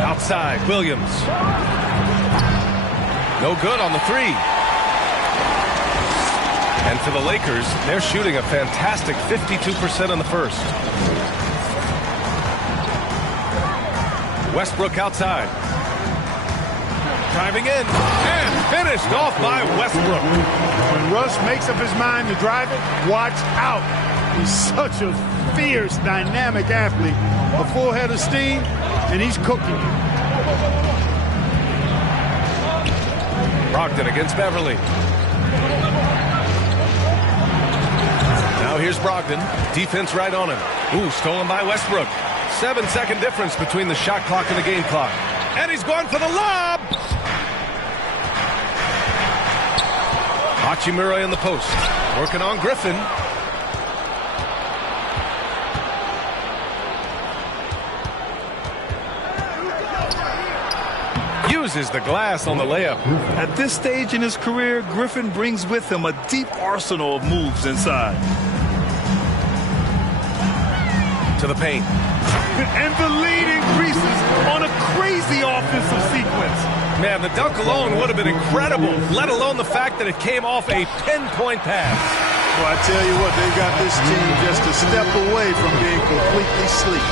Outside, Williams. No good on the 3. And for the Lakers, they're shooting a fantastic 52% in the first. Westbrook outside. Driving in. And finished off by Westbrook. When Russ makes up his mind to drive it, watch out. He's such a fierce, dynamic athlete. A full head of steam, and he's cooking. Brogdon against Beverly. Now here's Brogdon. Defense right on him. Ooh, stolen by Westbrook. 7-second difference between the shot clock and the game clock. And he's going for the lob. Hachimura in the post. Working on Griffin. Uses the glass on the layup. At this stage in his career, Griffin brings with him a deep arsenal of moves inside. To the paint. And the lead increases on a crazy offensive sequence. Man, the dunk alone would have been incredible, let alone the fact that it came off a 10-point pass. Well, I tell you what, they've got this team just a step away from being completely asleep.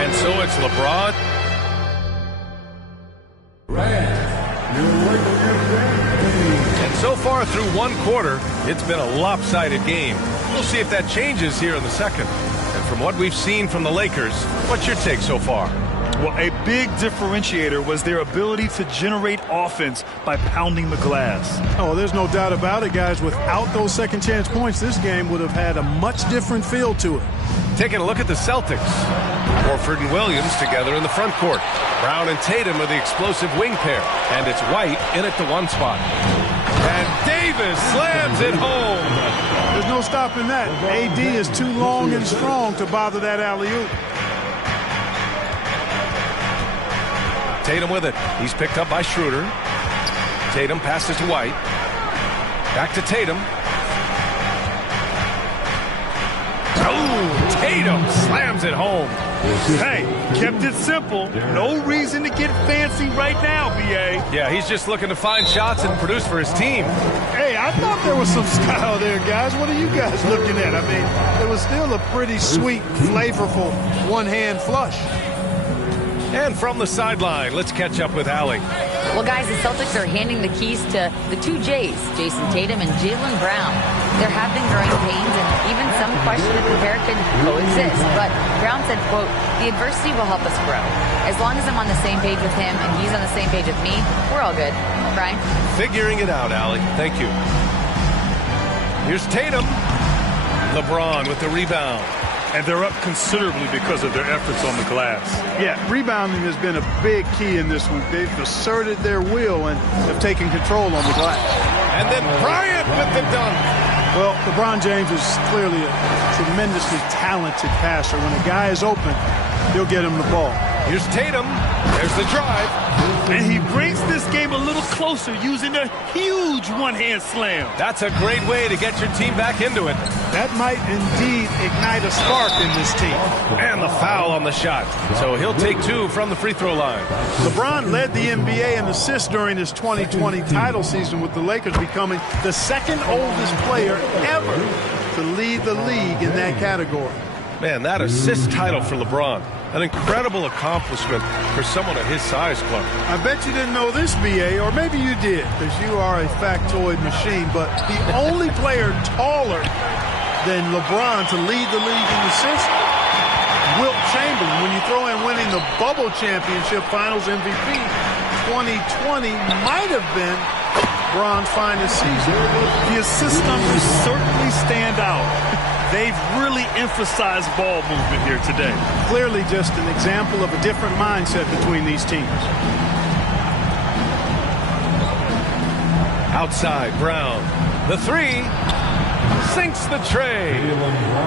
And so it's LeBron. And so far through one quarter, it's been a lopsided game. We'll see if that changes here in the second. And from what we've seen from the Lakers, what's your take so far? Well, a big differentiator was their ability to generate offense by pounding the glass. Oh, there's no doubt about it, guys. Without those second chance points, this game would have had a much different feel to it. Taking a look at the Celtics. Horford and Williams together in the front court. Brown and Tatum are the explosive wing pair. And it's White in at the 1 spot. And Davis slams it home. There's no stopping that. AD is too long and strong to bother that alley-oop. Tatum with it. He's picked up by Schroeder. Tatum passes to White. Back to Tatum. Oh, Tatum slams it home. Hey, kept it simple. No reason to get fancy right now, B.A. Yeah, he's just looking to find shots and produce for his team. Hey, I thought there was some style there, guys. What are you guys looking at? I mean, it was still a pretty sweet, flavorful one-hand flush. And from the sideline, let's catch up with Allie. Well, guys, the Celtics are handing the keys to the two J's, Jason Tatum and Jaylen Brown. There have been growing pains and even some question if the pair can coexist. But Brown said, quote, "The adversity will help us grow. As long as I'm on the same page with him and he's on the same page with me, we're all good." Brian? Figuring it out, Allie. Thank you. Here's Tatum. LeBron with the rebound. And they're up considerably because of their efforts on the glass. Yeah, rebounding has been a big key in this one. They've asserted their will and have taken control on the glass. And then Bryant with the dunk. Well, LeBron James is clearly a tremendously talented passer. When a guy is open, he'll get him the ball. Here's Tatum. There's the drive. And he brings this game a little closer using a huge one-hand slam. That's a great way to get your team back into it. That might indeed ignite a spark in this team. And the foul on the shot. So he'll take 2 from the free throw line. LeBron led the NBA in assists during his 2020 title season, with the Lakers becoming the second oldest player ever to lead the league in that category. Man, that assist title for LeBron. An incredible accomplishment for someone of his size, Clark. I bet you didn't know this, B.A., or maybe you did, because you are a factoid machine, but the only player taller than LeBron to lead the league in assists, Wilt Chamberlain. When you throw in winning the Bubble Championship Finals MVP, 2020 might have been LeBron's finest season. The assist numbers certainly stand out. They've really emphasized ball movement here today. Clearly just an example of a different mindset between these teams. Outside, Brown. The 3 sinks the tray.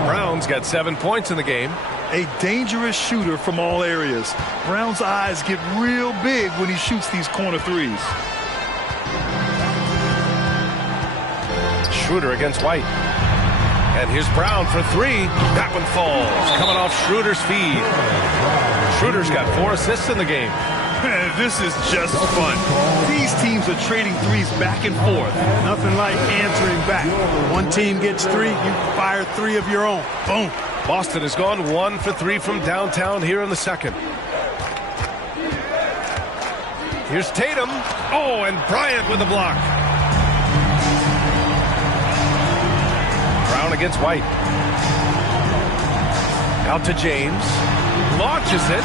Brown's got 7 points in the game. A dangerous shooter from all areas. Brown's eyes get real big when he shoots these corner threes. Schroeder against White. And here's Brown for 3. That one falls. Coming off Schroeder's feed. Schroeder's got 4 assists in the game. This is just fun. These teams are trading threes back and forth. Nothing like answering back. One team gets 3, you fire 3 of your own. Boom. Boston has gone 1 for 3 from downtown here in the second. Here's Tatum. Oh, and Bryant with the block. Brown against White. Out to James. Launches it.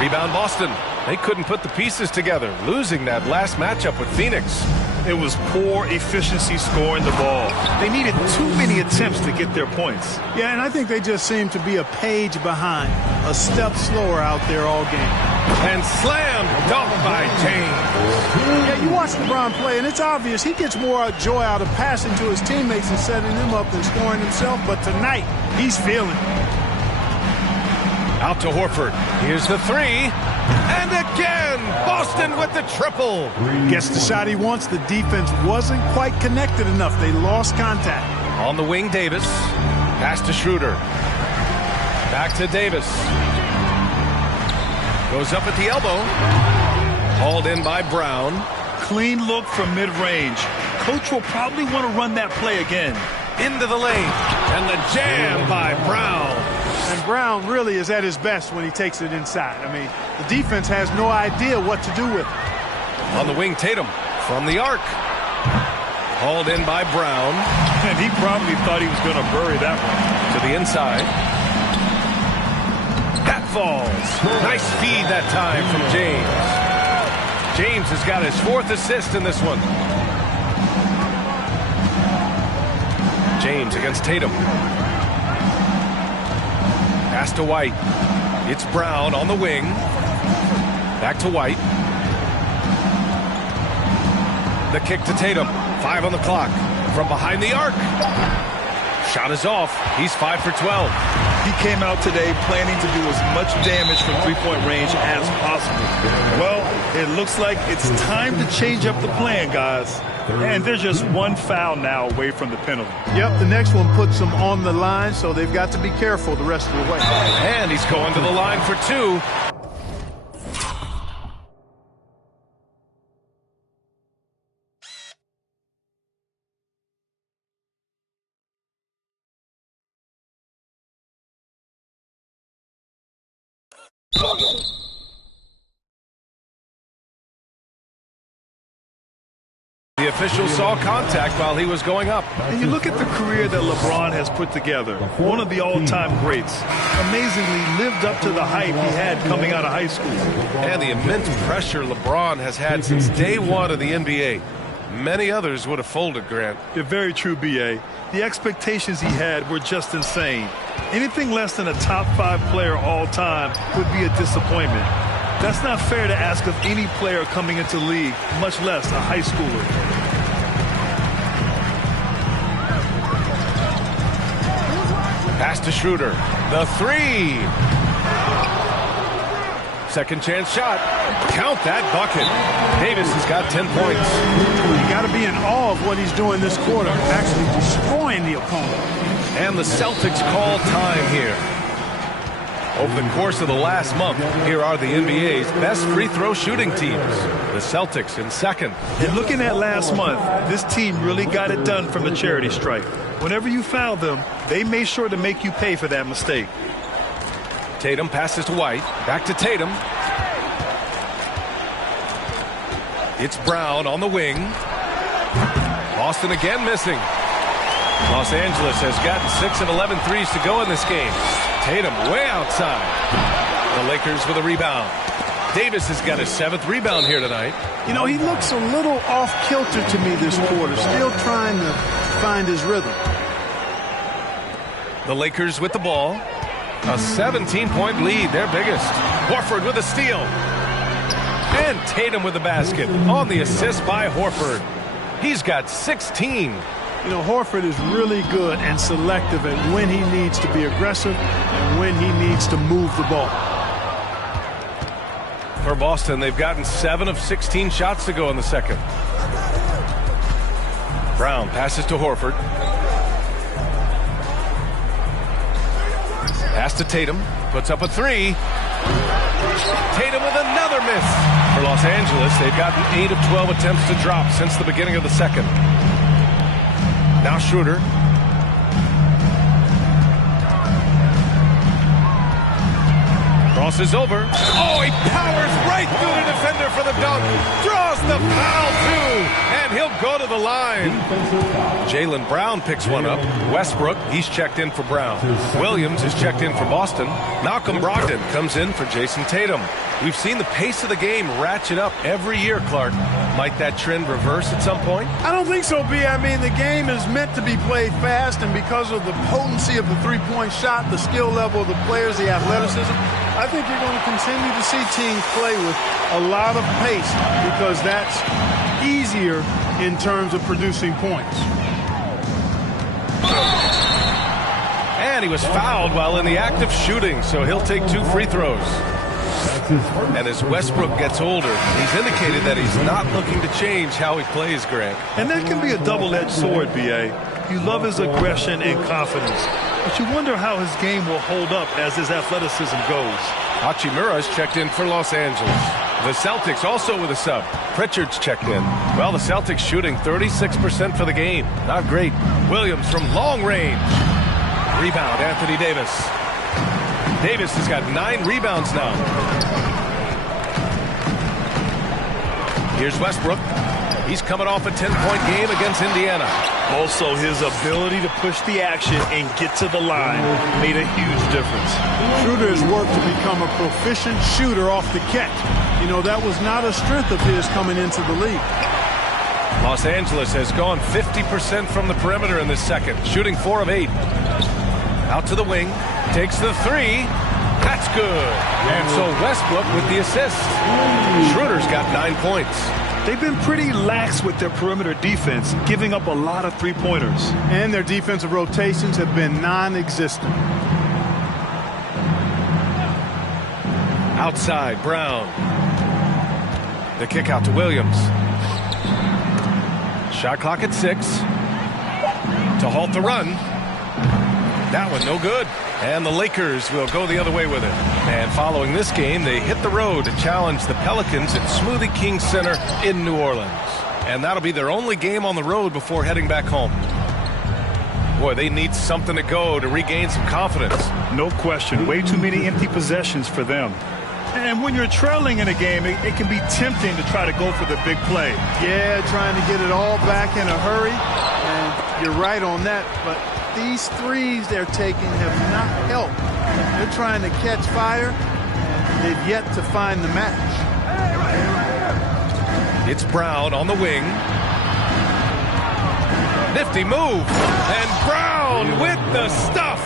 Rebound Boston. They couldn't put the pieces together, losing that last matchup with Phoenix. It was poor efficiency scoring the ball. They needed too many attempts to get their points. Yeah, and I think they just seem to be a page behind, a step slower out there all game. And slam dunk by James. Yeah, you watch LeBron play, and it's obvious he gets more joy out of passing to his teammates and setting them up than scoring himself. But tonight, he's feeling it. Out to Horford. Here's the 3. And again, Boston with the triple. Gets the shot he wants. The defense wasn't quite connected enough. They lost contact. On the wing, Davis. Pass to Schroeder. Back to Davis. Goes up at the elbow. Hauled in by Brown. Clean look from mid-range. Coach will probably want to run that play again. Into the lane. And the jam by Brown. And Brown really is at his best when he takes it inside. I mean, the defense has no idea what to do with it. On the wing, Tatum from the arc. Hauled in by Brown. And he probably thought he was going to bury that one. To the inside. That falls. Nice feed that time from James. James has got his 4th assist in this one. James against Tatum. Pass to White. It's Brown on the wing. Back to White. The kick to Tatum. 5 on the clock. From behind the arc. Shot is off. He's 5 for 12. He came out today planning to do as much damage from three-point range as possible. Well, it looks like it's time to change up the plan, guys. And they're just one foul now away from the penalty. Yep, the next one puts them on the line, so they've got to be careful the rest of the way. And he's going to the line for 2. officials saw contact while he was going up. And you look at the career that LeBron has put together. One of the all-time greats. Amazingly lived up to the hype he had coming out of high school. And the immense pressure LeBron has had since day one of the NBA. Many others would have folded, Grant. You're very true, B.A. The expectations he had were just insane. Anything less than a top 5 player all time would be a disappointment. That's not fair to ask of any player coming into the league, much less a high schooler. Pass to Schroeder. The 3. Second chance shot. Count that bucket. Davis has got 10 points. You got to be in awe of what he's doing this quarter, actually destroying the opponent. And the Celtics call time here. Over the course of the last month, here are the NBA's best free throw shooting teams. The Celtics in second. And looking at last month, this team really got it done from the charity stripe. Whenever you foul them, they made sure to make you pay for that mistake. Tatum passes to White. Back to Tatum. It's Brown on the wing. Boston again missing. Los Angeles has gotten 6 of 11 threes to go in this game. Tatum way outside. The Lakers with a rebound. Davis has got his 7th rebound here tonight. You know, he looks a little off-kilter to me this quarter, still trying to find his rhythm. The Lakers with the ball. A 17-point lead, their biggest. Horford with a steal. And Tatum with the basket on the assist by Horford. He's got 16. You know, Horford is really good and selective at when he needs to be aggressive and when he needs to move the ball. For Boston, they've gotten 7 of 16 shots to go in the second. Brown passes to Horford. Pass to Tatum. Puts up a 3. Tatum with another miss. For Los Angeles, they've gotten 8 of 12 attempts to drop since the beginning of the second. Now Schroeder. Crosses over. Oh, he powers right through the defender for the dunk. Draws the foul, too. And he'll go to the line. Jaylen Brown picks one up. Westbrook, he's checked in for Brown. Williams is checked in for Boston. Malcolm Brogdon comes in for Jason Tatum. We've seen the pace of the game ratchet up every year, Clark. Might that trend reverse at some point? I don't think so, B. I mean, the game is meant to be played fast, and because of the potency of the three-point shot, the skill level of the players, the athleticism, I think you're going to continue to see teams play with a lot of pace because that's easier in terms of producing points. And he was fouled while in the act of shooting, so he'll take 2 free throws. And as Westbrook gets older, he's indicated that he's not looking to change how he plays, Grant. And that can be a double-edged sword, B.A. You love his aggression and confidence, but you wonder how his game will hold up as his athleticism goes. Hachimura's checked in for Los Angeles. The Celtics also with a sub. Pritchard's checked in. Well, the Celtics shooting 36% for the game. Not great. Williams from long range. Rebound, Anthony Davis. Davis has got 9 rebounds now. Here's Westbrook. He's coming off a 10-point game against Indiana. Also, his ability to push the action and get to the line made a huge difference. Schroeder has worked to become a proficient shooter off the catch. You know, that was not a strength of his coming into the league. Los Angeles has gone 50% from the perimeter in this second, shooting 4 of 8. Out to the wing, takes the 3. That's good. And so Westbrook with the assist. Schroeder's got 9 points. They've been pretty lax with their perimeter defense, giving up a lot of three-pointers. And their defensive rotations have been non-existent. Outside, Brown. The kick out to Williams. Shot clock at 6. To halt the run. That one no good. And the Lakers will go the other way with it. And following this game, they hit the road to challenge the Pelicans at Smoothie King Center in New Orleans. And that'll be their only game on the road before heading back home. Boy, they need something to go to regain some confidence. No question. Way too many empty possessions for them. And when you're trailing in a game, it can be tempting to try to go for the big play. Yeah, trying to get it all back in a hurry. And you're right on that. But these threes they're taking have not helped. They're trying to catch fire, and they've yet to find the match. It's Brown on the wing. Nifty move. And Brown with the stuff.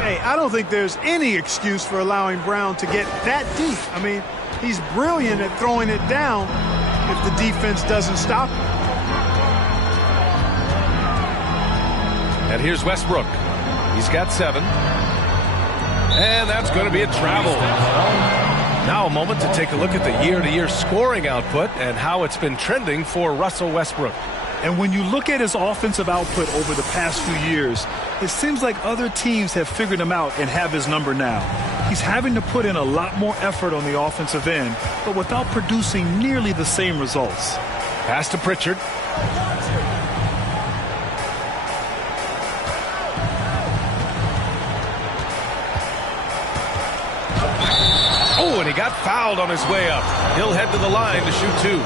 Hey, I don't think there's any excuse for allowing Brown to get that deep. I mean, he's brilliant at throwing it down if the defense doesn't stop him. And here's Westbrook. He's got 7. And that's going to be a travel. Now a moment to take a look at the year-to-year scoring output and how it's been trending for Russell Westbrook. And when you look at his offensive output over the past few years, it seems like other teams have figured him out and have his number now. He's having to put in a lot more effort on the offensive end, but without producing nearly the same results. Pass to Pritchard. Oh, and he got fouled on his way up. He'll head to the line to shoot 2.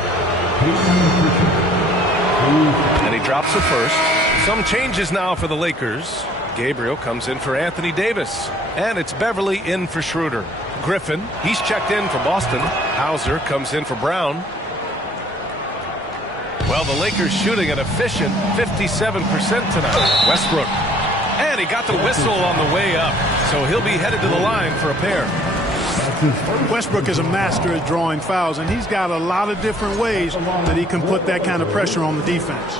And he drops the first. Some changes now for the Lakers. Gabriel comes in for Anthony Davis. And it's Beverly in for Schroeder. Griffin, he's checked in for Boston. Hauser comes in for Brown. Well, the Lakers shooting an efficient 57% tonight. Westbrook. And he got the whistle on the way up. So he'll be headed to the line for a pair. Westbrook is a master at drawing fouls, and he's got a lot of different ways that he can put that kind of pressure on the defense.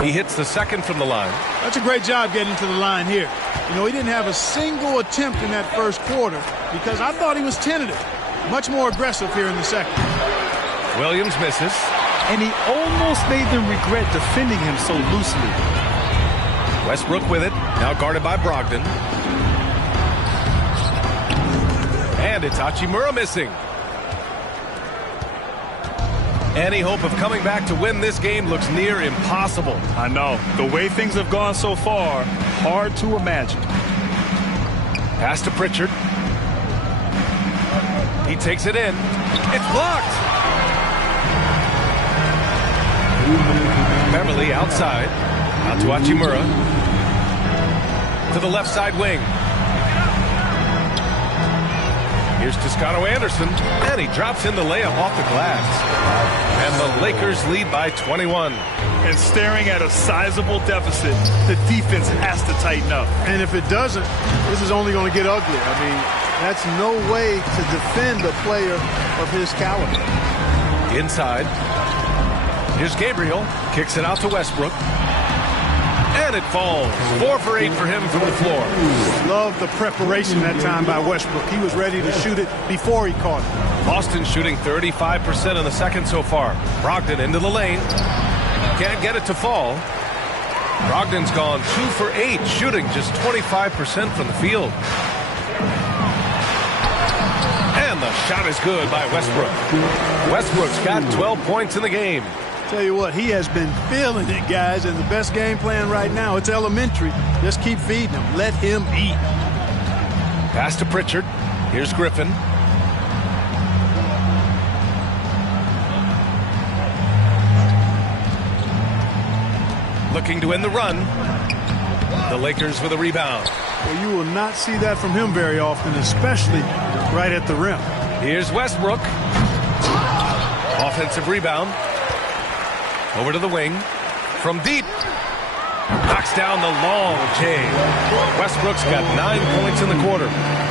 He hits the second from the line. That's a great job getting to the line here. You know, he didn't have a single attempt in that first quarter because I thought he was tentative. Much more aggressive here in the second. Williams misses. And he almost made them regret defending him so loosely. Westbrook with it, now guarded by Brogdon. And it's Hachimura missing. Any hope of coming back to win this game looks near impossible. I know. The way things have gone so far, hard to imagine. Pass to Pritchard. He takes it in. It's blocked. Beverly outside. Out to Hachimura. To the left side wing. Here's Toscano Anderson, and he drops in the layup off the glass. And the Lakers lead by 21. And staring at a sizable deficit, the defense has to tighten up. And if it doesn't, this is only going to get ugly. I mean, that's no way to defend a player of his caliber. Inside. Here's Gabriel, kicks it out to Westbrook. And it falls. 4 for 8 for him from the floor. Love the preparation that time by Westbrook. He was ready to shoot it before he caught it. Boston shooting 35% in the second so far. Brogdon into the lane. Can't get it to fall. Brogdon's gone 2 for 8, shooting just 25% from the field. And the shot is good by Westbrook. Westbrook's got 12 points in the game. Tell you what, he has been feeling it, guys, and the best game plan right now, it's elementary. Just keep feeding him. Let him eat. Pass to Pritchard. Here's Griffin. Looking to win the run. The Lakers with a rebound. Well, you will not see that from him very often, especially right at the rim. Here's Westbrook. Offensive rebound. Over to the wing. From deep. Knocks down the long J. Westbrook's got 9 points in the quarter.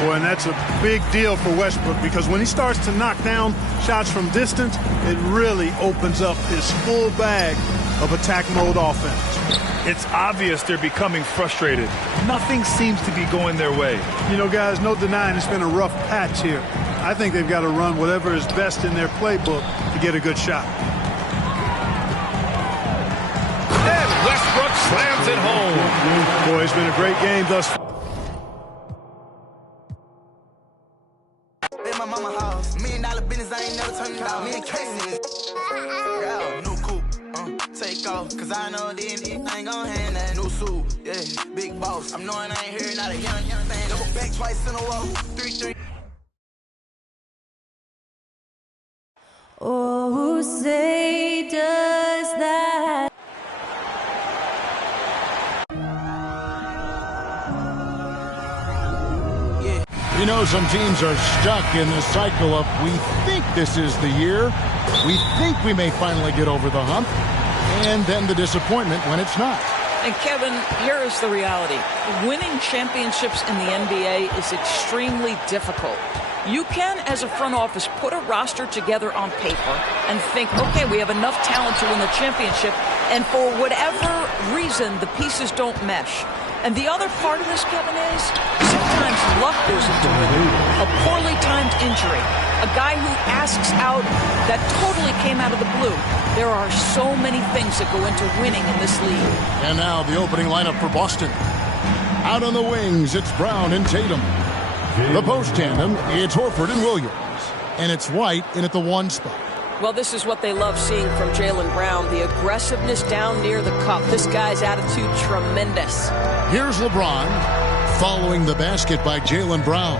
Boy, and that's a big deal for Westbrook because when he starts to knock down shots from distance, it really opens up his full bag of attack mode offense. It's obvious they're becoming frustrated. Nothing seems to be going their way. You know, guys, no denying it's been a rough patch here. I think they've got to run whatever is best in their playbook to get a good shot. And Westbrook slams it home. Boy, it's been a great game thus far. In my mama house, $1 million business, I ain't never turning down. Me and Casey, yeah, new coupe, take off, cause I know then I ain't gon' hand that new suit, yeah, big boss. I'm knowing I ain't hearing out a young thing. Double back twice in a row, 3-3. Oh, say does that. You know, some teams are stuck in the cycle of we think this is the year, we think we may finally get over the hump, and then the disappointment when it's not. And Kevin, here is the reality. Winning championships in the NBA is extremely difficult. You can, as a front office, put a roster together on paper and think, okay, we have enough talent to win the championship, and for whatever reason, the pieces don't mesh. And the other part of this, Kevin, is sometimes luck goes into winning. A poorly timed injury. A guy who asks out that totally came out of the blue. There are so many things that go into winning in this league. And now the opening lineup for Boston. Out on the wings, it's Brown and Tatum. The post tandem, it's Horford and Williams. And it's White in at the 1 spot. Well, this is what they love seeing from Jaylen Brown, the aggressiveness down near the cup. This guy's attitude, tremendous. Here's LeBron, following the basket by Jaylen Brown.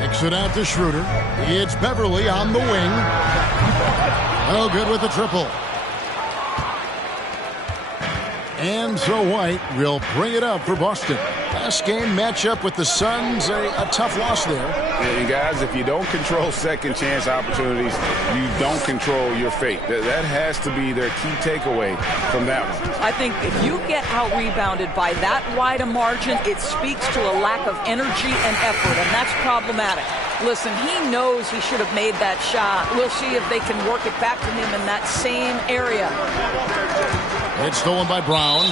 Kicks it out to Schroeder. It's Beverly on the wing. Oh, good with the triple. And so White will bring it up for Boston. Last game matchup with the Suns, a tough loss there. And guys, if you don't control second chance opportunities, you don't control your fate. That has to be their key takeaway from that one. I think if you get out-rebounded by that wide a margin, it speaks to a lack of energy and effort, and that's problematic. Listen, he knows he should have made that shot. We'll see if they can work it back to him in that same area. It's stolen by Brown.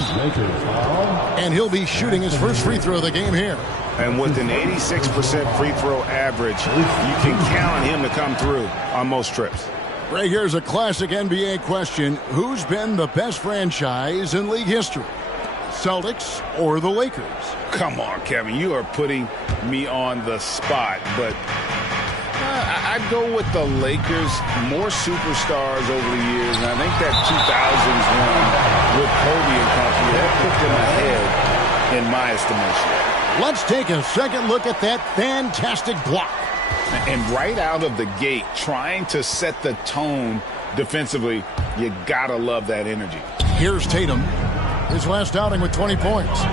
And he'll be shooting his first free throw of the game here. And with an 86% free throw average, you can count on him to come through on most trips. Ray, here's a classic NBA question. Who's been the best franchise in league history? Celtics or the Lakers? Come on, Kevin. You are putting me on the spot, but I'd go with the Lakers. More superstars over the years, and I think that 2000s run with Kobe and company, that put them ahead in my estimation. Let's take a second look at that fantastic block. And right out of the gate, trying to set the tone defensively, you gotta love that energy. Here's Tatum. His last outing with 20 points.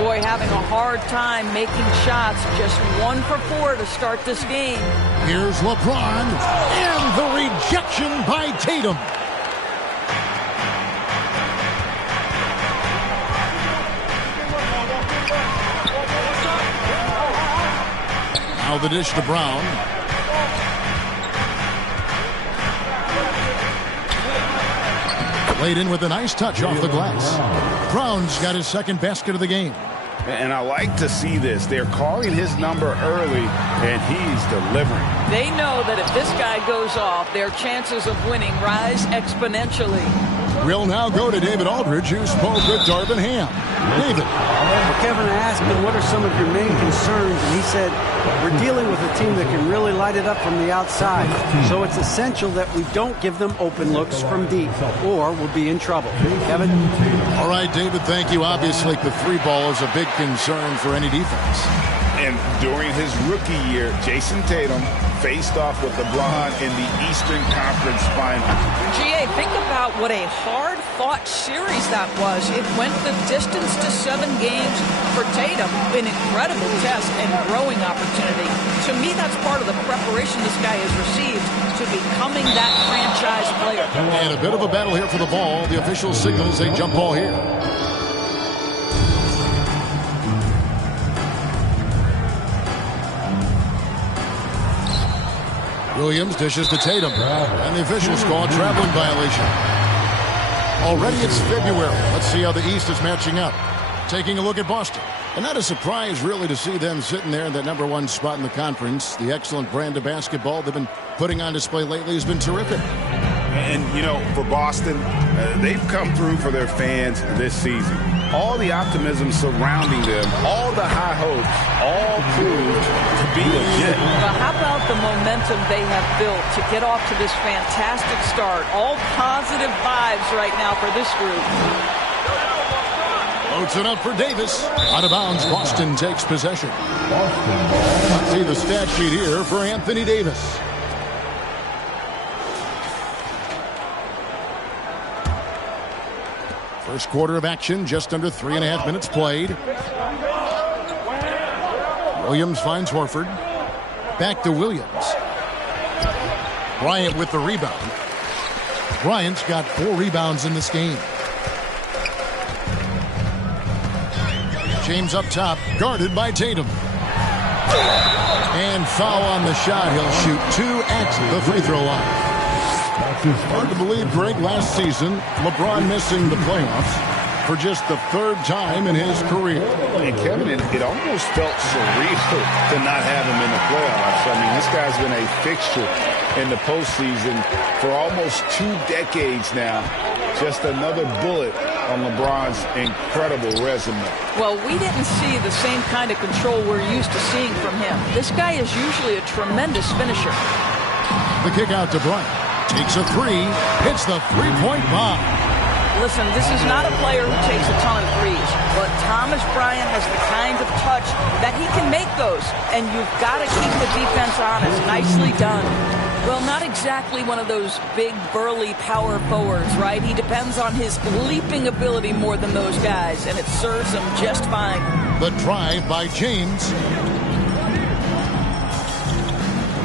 Boy, having a hard time making shots. Just 1 for 4 to start this game. Here's LeBron. And the rejection by Tatum. Now the dish to Brown. Laid in with a nice touch off the glass. Brown's got his second basket of the game. And I like to see this. They're calling his number early, and he's delivering. They know that if this guy goes off, their chances of winning rise exponentially. We'll now go to David Aldridge, who spoke with Darvin Ham. David. Well, Kevin asked him, what are some of your main concerns? And he said, we're dealing with a team that can really light it up from the outside. So it's essential that we don't give them open looks from deep, or we'll be in trouble. Kevin? All right, David, thank you. Obviously, the 3-ball is a big concern for any defense. And during his rookie year, Jason Tatum faced off with LeBron in the Eastern Conference Final. GA, think about what a hard-fought series that was. It went the distance to 7 games for Tatum. An incredible test and growing opportunity. To me, that's part of the preparation this guy has received to becoming that franchise player. And a bit of a battle here for the ball. The official signals a jump ball here. Williams dishes to Tatum, and the officials call a traveling violation. Already it's February. Let's see how the East is matching up. Taking a look at Boston. And not a surprise, really, to see them sitting there in that #1 spot in the conference. The excellent brand of basketball they've been putting on display lately has been terrific. And, you know, for Boston, they've come through for their fans this season. All the optimism surrounding them, all the high hopes, all proved to be legit. But how about the momentum they have built to get off to this fantastic start? All positive vibes right now for this group. Floats it up for Davis. Out of bounds, Boston takes possession. Let's see the stat sheet here for Anthony Davis. First quarter of action, just under 3.5 minutes played. Williams finds Horford. Back to Williams. Bryant with the rebound. Bryant's got 4 rebounds in this game. James up top, guarded by Tatum. And foul on the shot. He'll shoot 2 at the free throw line. Hard to believe, Greg, last season, LeBron missing the playoffs for just the 3rd time in his career. And Kevin, it almost felt surreal to not have him in the playoffs. I mean, this guy's been a fixture in the postseason for almost 2 decades now. Just another bullet on LeBron's incredible resume. Well, we didn't see the same kind of control we're used to seeing from him. This guy is usually a tremendous finisher. The kick out to Bryant. Takes a 3. Hits the three-point bomb. Listen, this is not a player who takes a ton of threes, but Thomas Bryant has the kind of touch that he can make those, and you've got to keep the defense honest. Nicely done. Well, not exactly one of those big, burly power forwards, right? He depends on his leaping ability more than those guys, and it serves him just fine. The drive by James.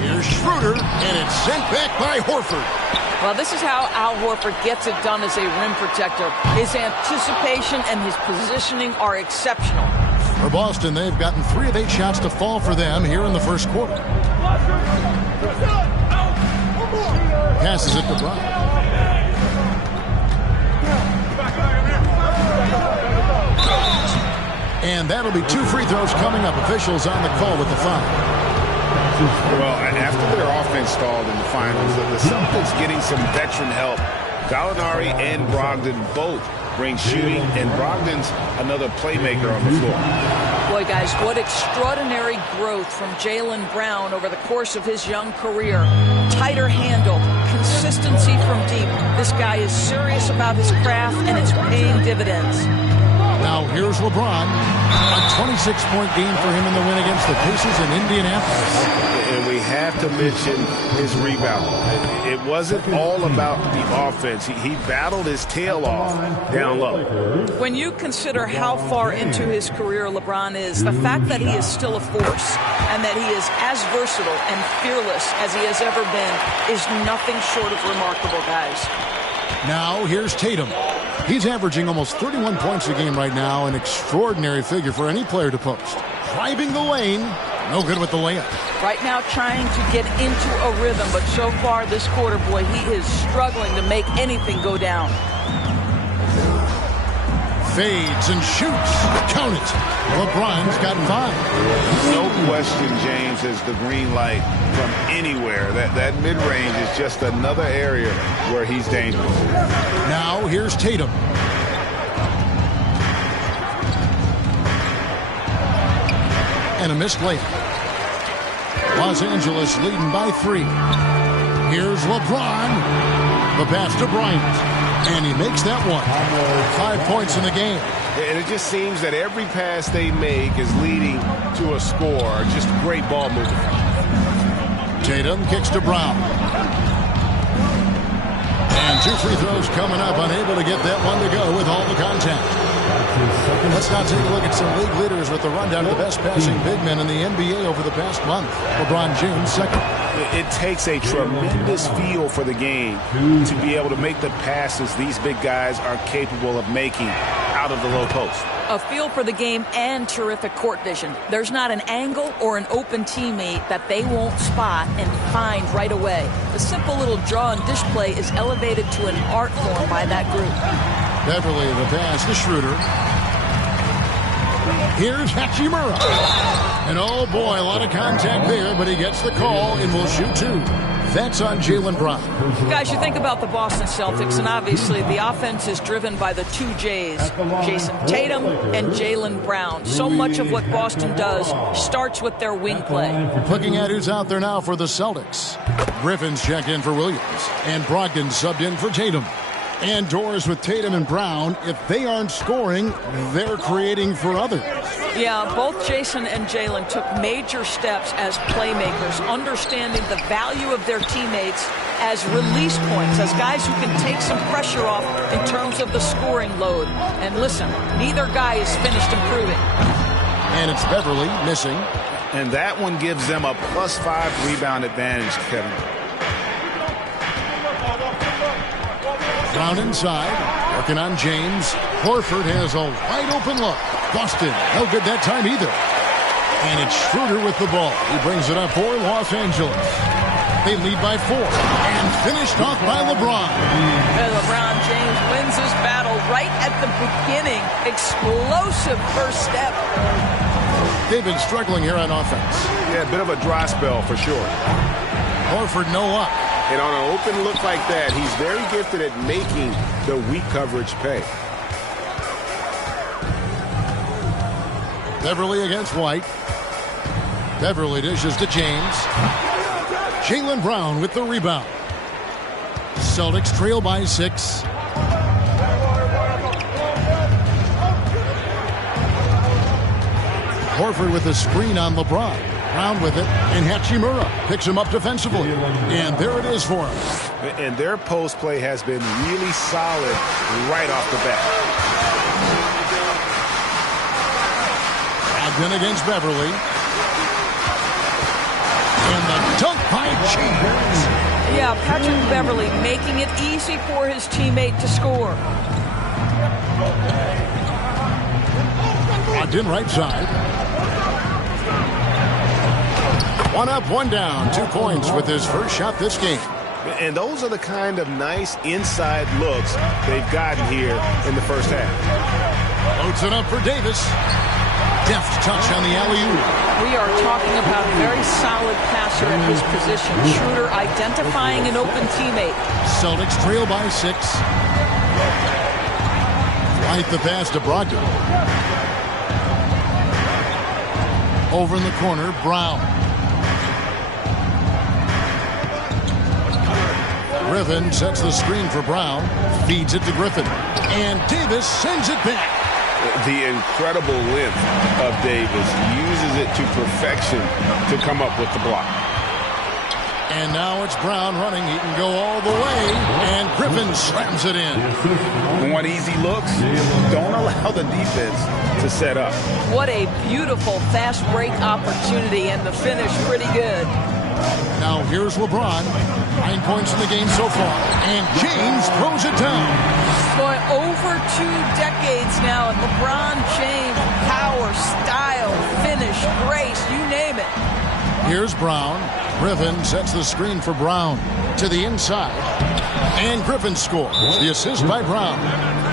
Here's Schroeder, and it's sent back by Horford. Well, this is how Al Horford gets it done as a rim protector. His anticipation and his positioning are exceptional. For Boston, they've gotten 3 of 8 shots to fall for them here in the first quarter. Passes it to Bryant. And that'll be 2 free throws coming up. Officials on the call with the foul. Well, after their offense stalled in the finals, the Celtics getting some veteran help. Gallinari and Brogdon both bring shooting, and Brogdon's another playmaker on the floor. Boy, guys, what extraordinary growth from Jaylen Brown over the course of his young career. Tighter handle, consistency from deep. This guy is serious about his craft, and it's paying dividends. Now here's LeBron. A 26-point game for him in the win against the Pacers in Indianapolis. And we have to mention his rebound. It wasn't all about the offense. He battled his tail off down low. When you consider how far into his career LeBron is, the fact that he is still a force and that he is as versatile and fearless as he has ever been is nothing short of remarkable, guys. Now here's Tatum. He's averaging almost 31 points a game right now, an extraordinary figure for any player to post. Driving the lane, no good with the layup. Right now trying to get into a rhythm, but so far this quarter, boy, he is struggling to make anything go down. Fades and shoots. Count it. LeBron's got 5. No question, James has the green light from anywhere. That mid-range is just another area where he's dangerous. Now here's Tatum. And a missed layup. Los Angeles leading by 3. Here's LeBron. The pass to Bryant. And he makes that one. 5 points in the game. And it just seems that every pass they make is leading to a score. Just great ball movement. Tatum kicks to Brown. And 2 free throws coming up. Unable to get that one to go with all the contact. Let's now take a look at some league leaders with the rundown of the best passing big men in the NBA over the past month. LeBron James, second. It takes a tremendous feel for the game to be able to make the passes these big guys are capable of making out of the low post. A feel for the game and terrific court vision. There's not an angle or an open teammate that they won't spot and find right away. The simple little draw and dish play is elevated to an art form by that group. Beverly, the pass to Schroeder. Here's Hachimura. And oh boy, a lot of contact there, but he gets the call and will shoot 2. That's on Jaylen Brown. Guys, you think about the Boston Celtics, and obviously the offense is driven by the 2 J's, Jason Tatum and Jaylen Brown. So much of what Boston does starts with their wing play. Looking at who's out there now for the Celtics. Griffin's checked in for Williams, and Brogdon subbed in for Tatum. And doors with Tatum and Brown. If they aren't scoring, they're creating for others. Yeah, both Jason and Jalen took major steps as playmakers, understanding the value of their teammates as release points, as guys who can take some pressure off in terms of the scoring load. And listen, neither guy is finished improving. And it's Beverly missing. And that one gives them a +5 rebound advantage, Kevin. Brown inside, working on James. Horford has a wide open look. Boston, no good that time either. And it's Schroeder with the ball. He brings it up for Los Angeles. They lead by 4. And finished off by LeBron. And LeBron James wins his battle right at the beginning. Explosive first step. They've been struggling here on offense. Yeah, a bit of a dry spell for sure. Horford no up. And on an open look like that, he's very gifted at making the weak coverage pay. Beverly against White. Beverly dishes to James. Jaylen Brown with the rebound. Celtics trail by 6. Horford with a screen on LeBron. Brown with it, and Hachimura picks him up defensively. And there it is for him. And their post play has been really solid right off the bat. Brogdon against Beverly. And the dunk by James. Yeah, Patrick Beverly making it easy for his teammate to score. Brogdon right side. 1 up, 1 down. 2 points with his first shot this game. And those are the kind of nice inside looks they've gotten here in the first half. Loads it up for Davis. Deft touch on the alley-oop. We are talking about a very solid passer at his position. Schroeder identifying an open teammate. Celtics trail by 6. Right the pass to Brogdon. Over in the corner, Brown. Griffin sets the screen for Brown. Feeds it to Griffin. And Davis sends it back. The incredible length of Davis uses it to perfection to come up with the block. And now it's Brown running. He can go all the way. And Griffin slams it in. Want easy looks? Don't allow the defense to set up. What a beautiful fast break opportunity, and the finish pretty good. Now here's LeBron. 9 points in the game so far. And James throws it down. Boy, over 2 decades now, and LeBron James, power, style, finish, grace, you name it. Here's Brown. Griffin sets the screen for Brown to the inside. And Griffin scores. The assist by Brown.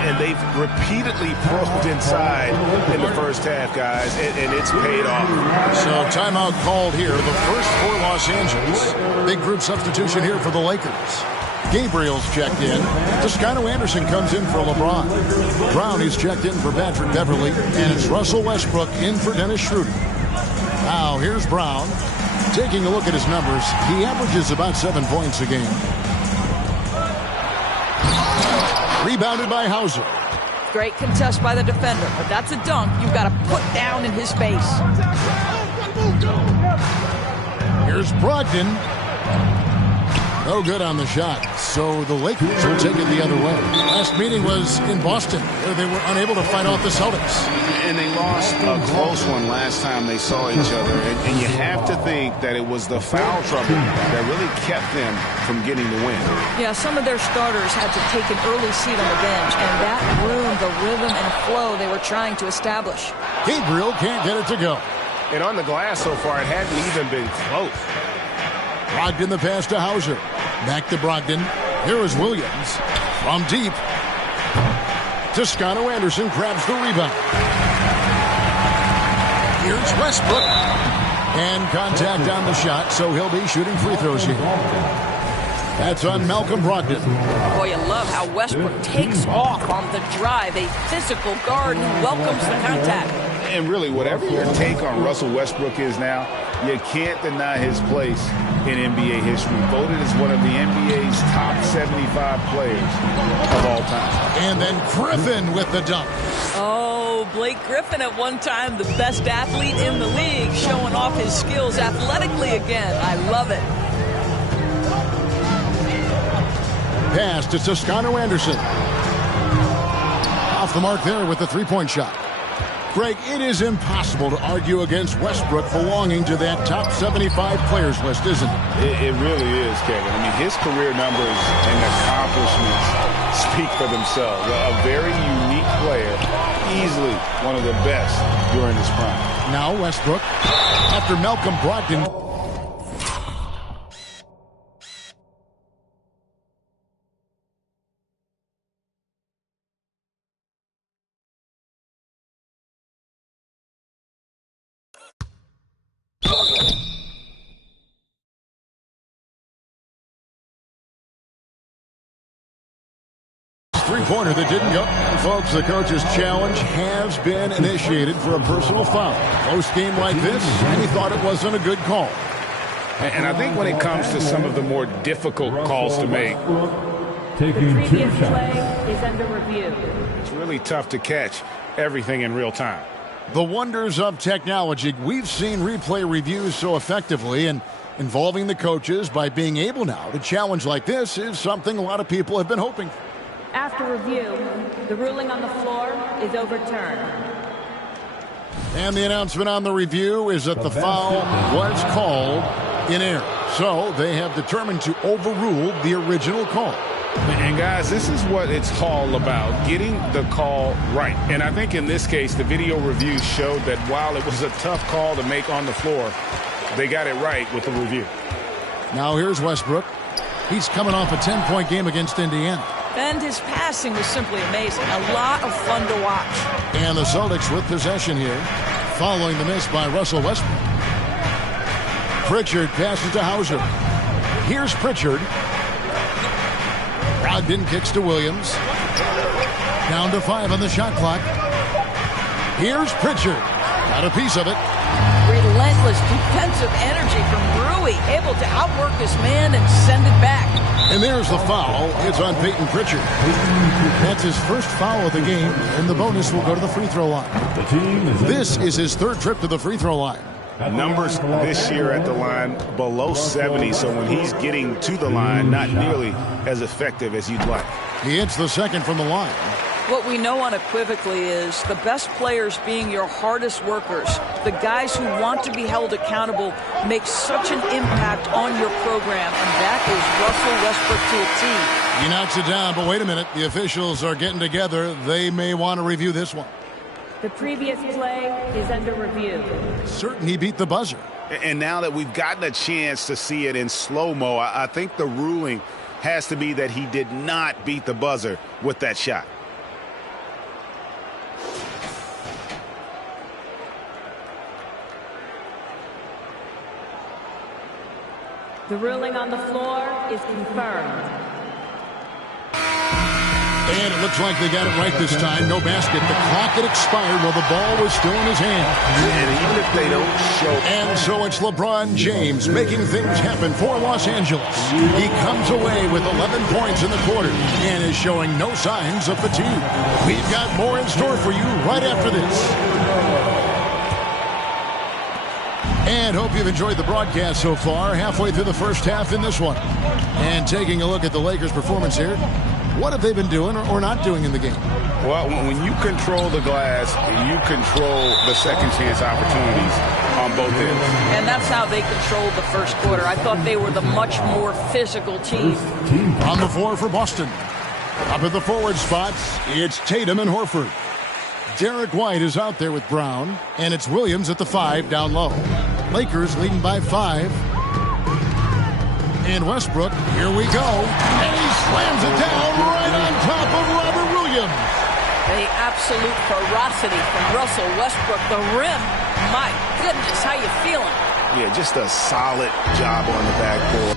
And they've repeatedly probed inside in the first half, guys, and it's paid off. So timeout called here. The first for Los Angeles. Big group substitution here for the Lakers. Gabriel's checked in. Toscano Anderson comes in for LeBron. Brown is checked in for Patrick Beverly. And it's Russell Westbrook in for Dennis Schroeder. Now here's Brown. Taking a look at his numbers, he averages about 7 points a game. Rebounded by Hauser. Great contest by the defender, but that's a dunk you've got to put down in his face. Here's Brogdon. No good on the shot, so the Lakers will take it the other way. Last meeting was in Boston, where they were unable to fight off the Celtics. And they lost a close one last time they saw each other. And you have to think that it was the foul trouble that really kept them from getting the win. Yeah, some of their starters had to take an early seat on the bench, and that ruined the rhythm and flow they were trying to establish. Gabriel can't get it to go. And on the glass so far, it hadn't even been close. Brogdon the pass to Hauser. Back to Brogdon. Here is Williams. From deep. Toscano Anderson grabs the rebound. Here's Westbrook. And contact on the shot, so he'll be shooting free throws here. That's on Malcolm Brogdon. Boy, you love how Westbrook takes off on the drive. A physical guard who welcomes the contact. And really, whatever your take on Russell Westbrook is now, you can't deny his place in NBA history. Voted as one of the NBA's top 75 players of all time. And then Griffin with the dunk. Oh, Blake Griffin at one time the best athlete in the league, showing off his skills athletically again. I love it. Pass to Toscano Anderson. Off the mark there with the three-point shot. Greg, it is impossible to argue against Westbrook belonging to that top 75 players list, isn't it? It really is, Kevin. I mean, his career numbers and accomplishments speak for themselves. A very unique player, easily one of the best during his prime. Now Westbrook, after Malcolm Brogdon. Three-pointer that didn't go. And folks, the coach's challenge has been initiated for a personal foul. Close game like this, and he thought it wasn't a good call. And I think when it comes to some of the more difficult calls to make, taking the previous play is under review. It's really tough to catch everything in real time. The wonders of technology. We've seen replay reviews so effectively, and involving the coaches by being able now to challenge like this is something a lot of people have been hoping for. After review, the ruling on the floor is overturned. And the announcement on the review is that the foul was called in error. So they have determined to overrule the original call. And guys, this is what it's all about, getting the call right. And I think in this case, the video review showed that while it was a tough call to make on the floor, they got it right with the review. Now here's Westbrook. He's coming off a 10-point game against Indiana. And his passing was simply amazing. A lot of fun to watch. And the Celtics with possession here, following the miss by Russell Westbrook. Pritchard passes to Hauser. Here's Pritchard. Brogdon kicks to Williams. Down to 5 on the shot clock. Here's Pritchard. Got a piece of it. Relentless defensive energy from Rui, able to outwork his man and send it back. And there's the foul. It's on Peyton Pritchard. That's his first foul of the game, and the bonus will go to the free throw line. This is his third trip to the free throw line. Numbers this year at the line below 70, so when he's getting to the line, not nearly as effective as you'd like. He hits the second from the line. What we know unequivocally is the best players being your hardest workers, the guys who want to be held accountable, make such an impact on your program, and that is Russell Westbrook to a T. He knocks it down, but wait a minute. The officials are getting together. They may want to review this one. The previous play is under review. Certain he beat the buzzer. And now that we've gotten a chance to see it in slow-mo, I think the ruling has to be that he did not beat the buzzer with that shot. The ruling on the floor is confirmed. And it looks like they got it right this time. No basket. The clock had expired while the ball was still in his hand. And even if they don't show... And so it's LeBron James making things happen for Los Angeles. He comes away with 11 points in the quarter and is showing no signs of fatigue. We've got more in store for you right after this. And hope you've enjoyed the broadcast so far. Halfway through the first half in this one. And taking a look at the Lakers' performance here. What have they been doing or not doing in the game? Well, when you control the glass, you control the second chance opportunities on both ends. And that's how they controlled the first quarter. I thought they were the much more physical team. On the floor for Boston. Up at the forward spots, it's Tatum and Horford. Derek White is out there with Brown, and it's Williams at the 5 down low. Lakers leading by 5. And Westbrook, here we go. And he slams it down right on top of Robert Williams. The absolute ferocity from Russell Westbrook. The rim, my goodness, how you feeling? Yeah, just a solid job on the backboard.